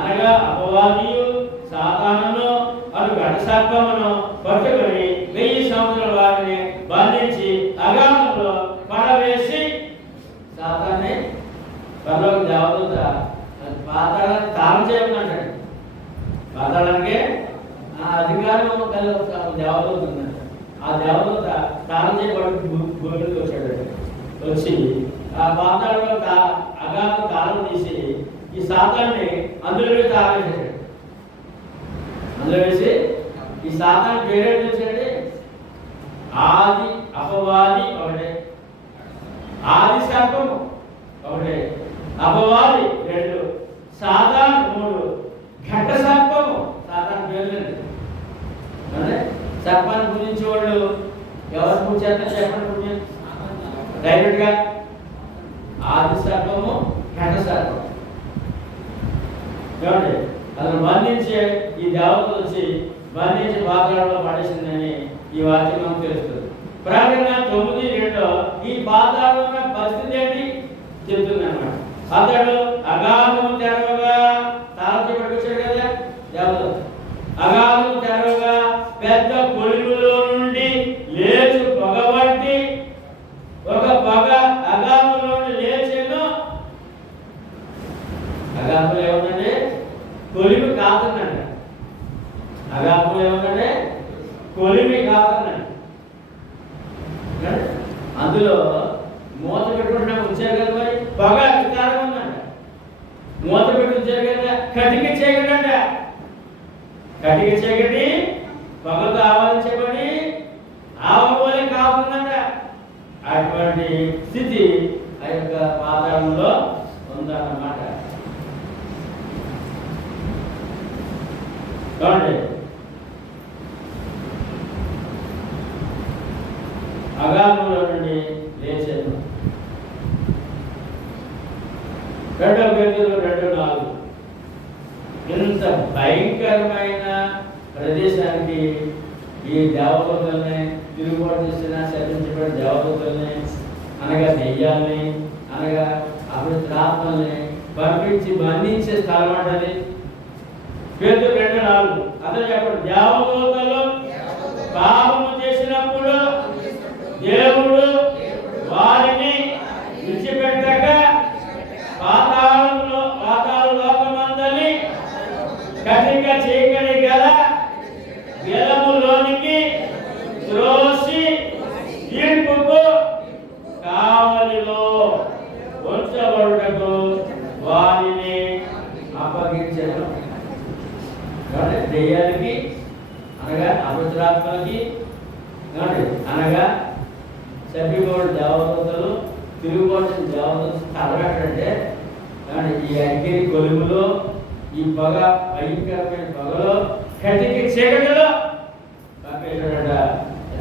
అనగా అపవాదియు సాతానును అను ఘట సర్పమును పట్టుకొని 1000 సంవత్సరాల వారిని బంధించి అగాధంలో పడవేసి, సాతాన్ని పరలోక దేవదూత పాతాళాన్ని తాళం చేయమన్నాడు. పాతాళానికి ఆ అధికారం దేవదూత ఉందంట. ఆ దేవదూత తాళం చేయబడి భూమికి వచ్చాడు. వచ్చి ఆ పాతాళంలో అగాధ తాళం తీసి ఈ సాతాన్ని అందులో వేసి తాళం వేసాడు. అందులో వేసి ఈ సాతాన్ని పేరేంటి వచ్చాడు? ఆది అపవాది ఒకటే, ఆది సర్పము ఒకటే, అపవాది 2, సాతాను 3, ఘట సర్పము. సాతాను పేర్లండి. అంటే సర్పాన్ని పూజించే వాళ్ళు ఎవరు పూజ చేస్తారు చెప్పండి? పుణ్యం డైరెక్ట్ గా ఆది సర్పము, ఘట సర్పం. ఏమండి అతను బంధించే ఈ దేవత వచ్చి బంధించి పాతాళంలో పడేసిందని ఈ వాక్యం మనకు తెలుస్తుంది. ప్రకటన 9:2 ఈ పాతాళంలో పరిస్థితి ఏంటి చెప్తుంది అన్నమాట. అతడు అగాధము తెరవగా తాళం పట్టుకొచ్చాడు కదా దేవత. అగాధము తెరవగా పెద్ద కొలువులో నుండి లేచి పొగ వంటి ఒక పొగ అగాధంలో నుండి లేచెను. అగాధంలో ఏముందండి? కొలిమి కాతుందండి. అగాధంలో ఏముందండి? కొలిమి కాతుందండి. అందులో మూత పెట్టుకుంటున్నా ఉంచారు కదా, మరి పొగ వికారం ఉందంట. మూత పెట్టి ఉంచారు కదా, కటిక చీకటి అంట. కటిక చీకటి పొగతో ఆవరించబడి ఆవపోలే కాకుందంట. అటువంటి స్థితి ఆ యొక్క పాతాళంలో ఉందన్నమాట. చూడండి, అగాధంలో నుండి లేచాను. 2 Petrus 2:4 ఇంత భయంకరమైన ప్రదేశానికి ఈ దేవదూతల్ని, తిరుగుబాటు చేసిన శపించబడిన దేవదూతల్ని అనగా దెయ్యాల్ని అనగా అపవిత్రాత్మల్ని పంపించి బంధించే స్థలం అంటది. పేతురు 2:4 అదే చెప్పండి. దేవదూతలు పాపము చేసినప్పుడు దేవుడు వారిని విడిచిపెట్టక పాతాళ లోకమందలి కటిక చీకటి గల జలములోనికి త్రోసి తీర్పుకు కావలిలో ఉంచబడుటకు వారిని అప్పగించను. దెయ్యాలకి అనగా అపవిత్రాత్మలకి అనగా చంపిపోయిన దేవదూతలు, తిరుగుబాటు దేవదూత తరగటంటే ఈ అగ్ని కొలుములో, ఈ పొగ భయంకరమైన పొగలో, కటిక చీకటిలో పంపేట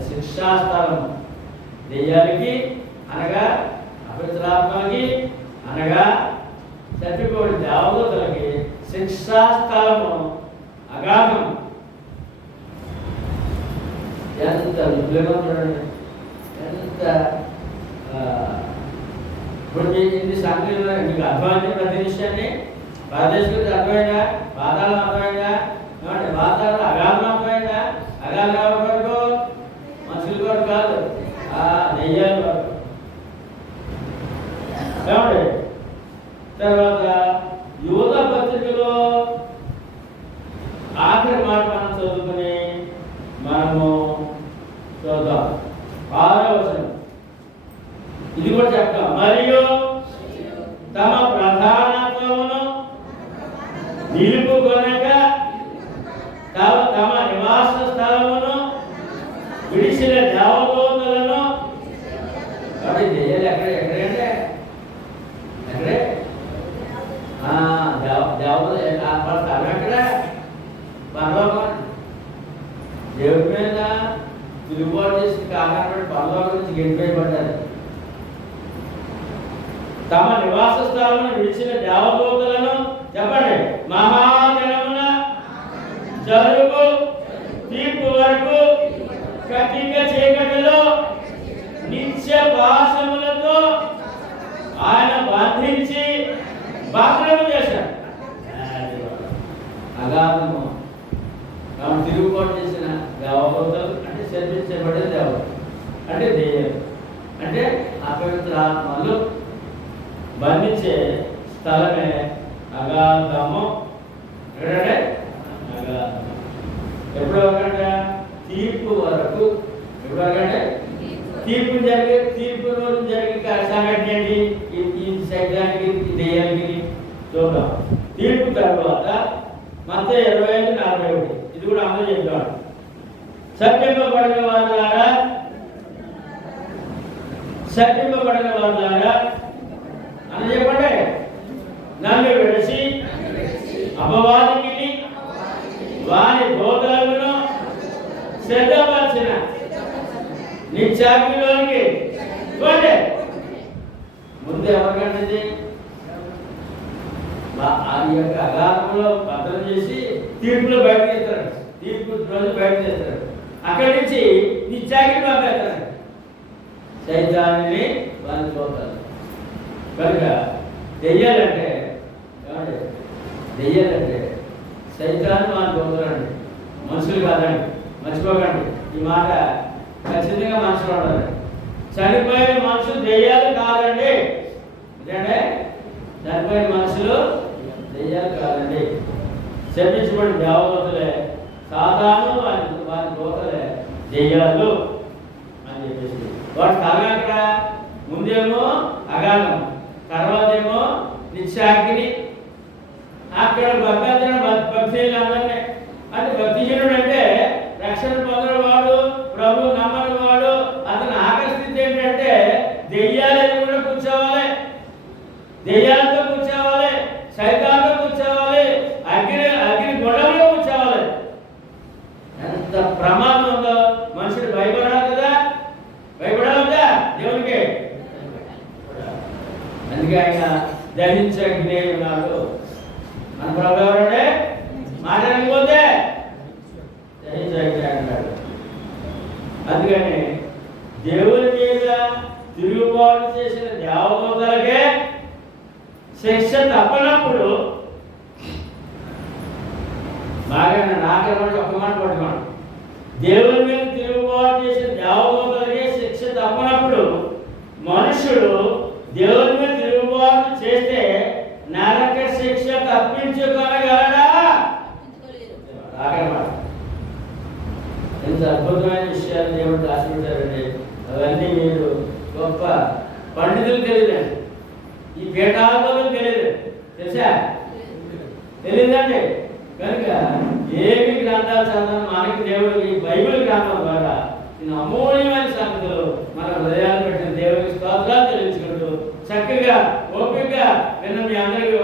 శిక్షాస్థలం. దెయ్యాలకి అనగా అపవిత్రాత్మలకి అనగా చంపిపోయిన దేవదూతలకి శిక్షాస్థలము అగాధం. ఎంత విప్లవం, ఎంత ఇప్పుడు ఇన్ని సంఖ్యలు మీకు అర్థమైంది. ప్రతి విషయాన్ని భారతదేశం గురించి అర్థమైందా? పాతాళం అర్థమైందా? పాతాళం అగాధం అర్థమైందా? అగాధం వరకు మనుషుల వరకు కాదు, దెయ్యాల వరకు. ఏమండి తర్వాత యూదా పత్రికలో ఆఖరి మాట మనం చదువుకుని ఇది కూడా చెప్తాం. మరియు తమ ప్రధానత్వమును నిలుపుకొనక తమ నివాస స్థలమును విడిచిన దేవదూతలను ఎక్కడంటే ఎక్కడే దేవత స్థలం ఎక్కడ పరలోకం. దేవుడి మీద తిరుగుబాటు చేసిన కారణం పరలోకం నుంచి గెలిపేయబడ్డారు. తమ నివాస స్థలమును విడిచిన దేవదూతలను చెప్పండి మహాజనమున జరుగు తీర్పు వరకు కటిక చీకటిలో నిత్య పాశములతో ఆయన బంధించి భద్రము చేశాడు. అగాధము తిరుగుబాటు చేసిన దేవదూతలు అంటే శర్మించబడే దేవత అంటే దెయ్యం అంటే అపవిత్ర ఆత్మలు బంధించే స్థలమే అగాధము. ఎక్కడంటే అగాధము. ఎప్పుడు వరకంటే తీర్పు వరకు. ఎప్పుడు వరకంటే తీర్పు రోజు జరిగే సంఘటన ఏంటి? ఈ శరీరానికి దెయ్యానికి చూద్దాం. తీర్పు తర్వాత మత్తయి 25:41 ఇది కూడా అందరూ చెప్తాడు. శపింపబడిన వారులారా అని చెప్పండి నన్ను విడిచి అపవాదికి వాని దూతలను సిద్ధపరిచిన నిత్యాగ్నిలోనికి చూడండి. ముందు ఎవరికంటే ఆ యొక్క అగాధంలో భద్రం చేసి తీర్పులో బయట తీస్తాడు. తీర్పు రోజు బయట తీస్తాడు. అక్కడి నుంచి నిత్యాగ్ని పంపేస్తాడు. సైతాన్ని వాళ్ళు చూస్తారు. కనుక దెయ్యాలంటే సైతాన్ని వాళ్ళు చూస్తారండి, మనుషులు కాదండి. మర్చిపోకండి ఈ మాట. ఖచ్చితంగా మనుషులు ఉండాలి. చనిపోయిన మనుషులు దెయ్యాలు కాదండి. అంటే చనిపోయిన మనుషులు దెయ్యాలు కాదండి. శపించబడిన దేవదూతలే, సాతాను వారి దూతలే దెయ్యాలు అని చెప్పేసి వాటి స్థలం ఎక్కడ? ముందేమో అగాధం, తర్వాత ఏమో నిత్యాగ్ని. అక్కడ భక్తులు అందరినీ అంటే భక్తిజనుడు అంటే రక్షణ పొందిన వాడు, ప్రభు నమ్మని వాడు. అతని ఆకర్షిత ఏంటంటే దెయ్యాలు కూడా కూర్చోవాలి, దెయ్యాలతో కూర్చోవాలి, సైతాలతో కూర్చోవాలి, అగ్ని గొడవలో కూర్చోవాలి. ఎంత ప్రమాదం ఉందో. మనుషుడు భయపడాలి కదా, భయపడాలి కదా దేవునికి. అందుకే ఆయన దహించే అగ్ని ఉన్నాడు. మన ప్రభు ఎవరంటే మాట్లాడకపోతే దహించే అగ్ని అన్నాడు. అందుకని దేవుని మీద తిరుగుబాటు చేసిన దేవదూతలకే శిక్ష తప్పనప్పుడు బాగా నాకమంటే ఒక్క మాట పట్టుకోండి. దేవుని మీద తిరుగుబాటు చేసిన దేవదూతలకే శిక్ష తప్పనప్పుడు మనుషుడు దేవుని మీద తిరుగుబాటు చేస్తే నరక శిక్ష తప్పించుకోగలడా? ఎంత అద్భుతమైన విషయాలు దేవుడు రాసిపెట్టారండి. అవన్నీ మీరు గొప్ప పండితులు తెలియదండి, ఈ పీఠాలకు తెలియదు. తెలుసా? తెలియదండి. కనుక ఏమి గ్రంథాలు చదవడం మనకి దేవుడు ఈ బైబిల్ గ్రంథం ద్వారా నేను అమూల్యమైన సంగతులు మన హృదయాలు పెట్టిన దేవుడికి స్తోత్రాలు తెలుసుకుంటూ చక్కగా ఓపికగా నిన్న మీ అందరికీ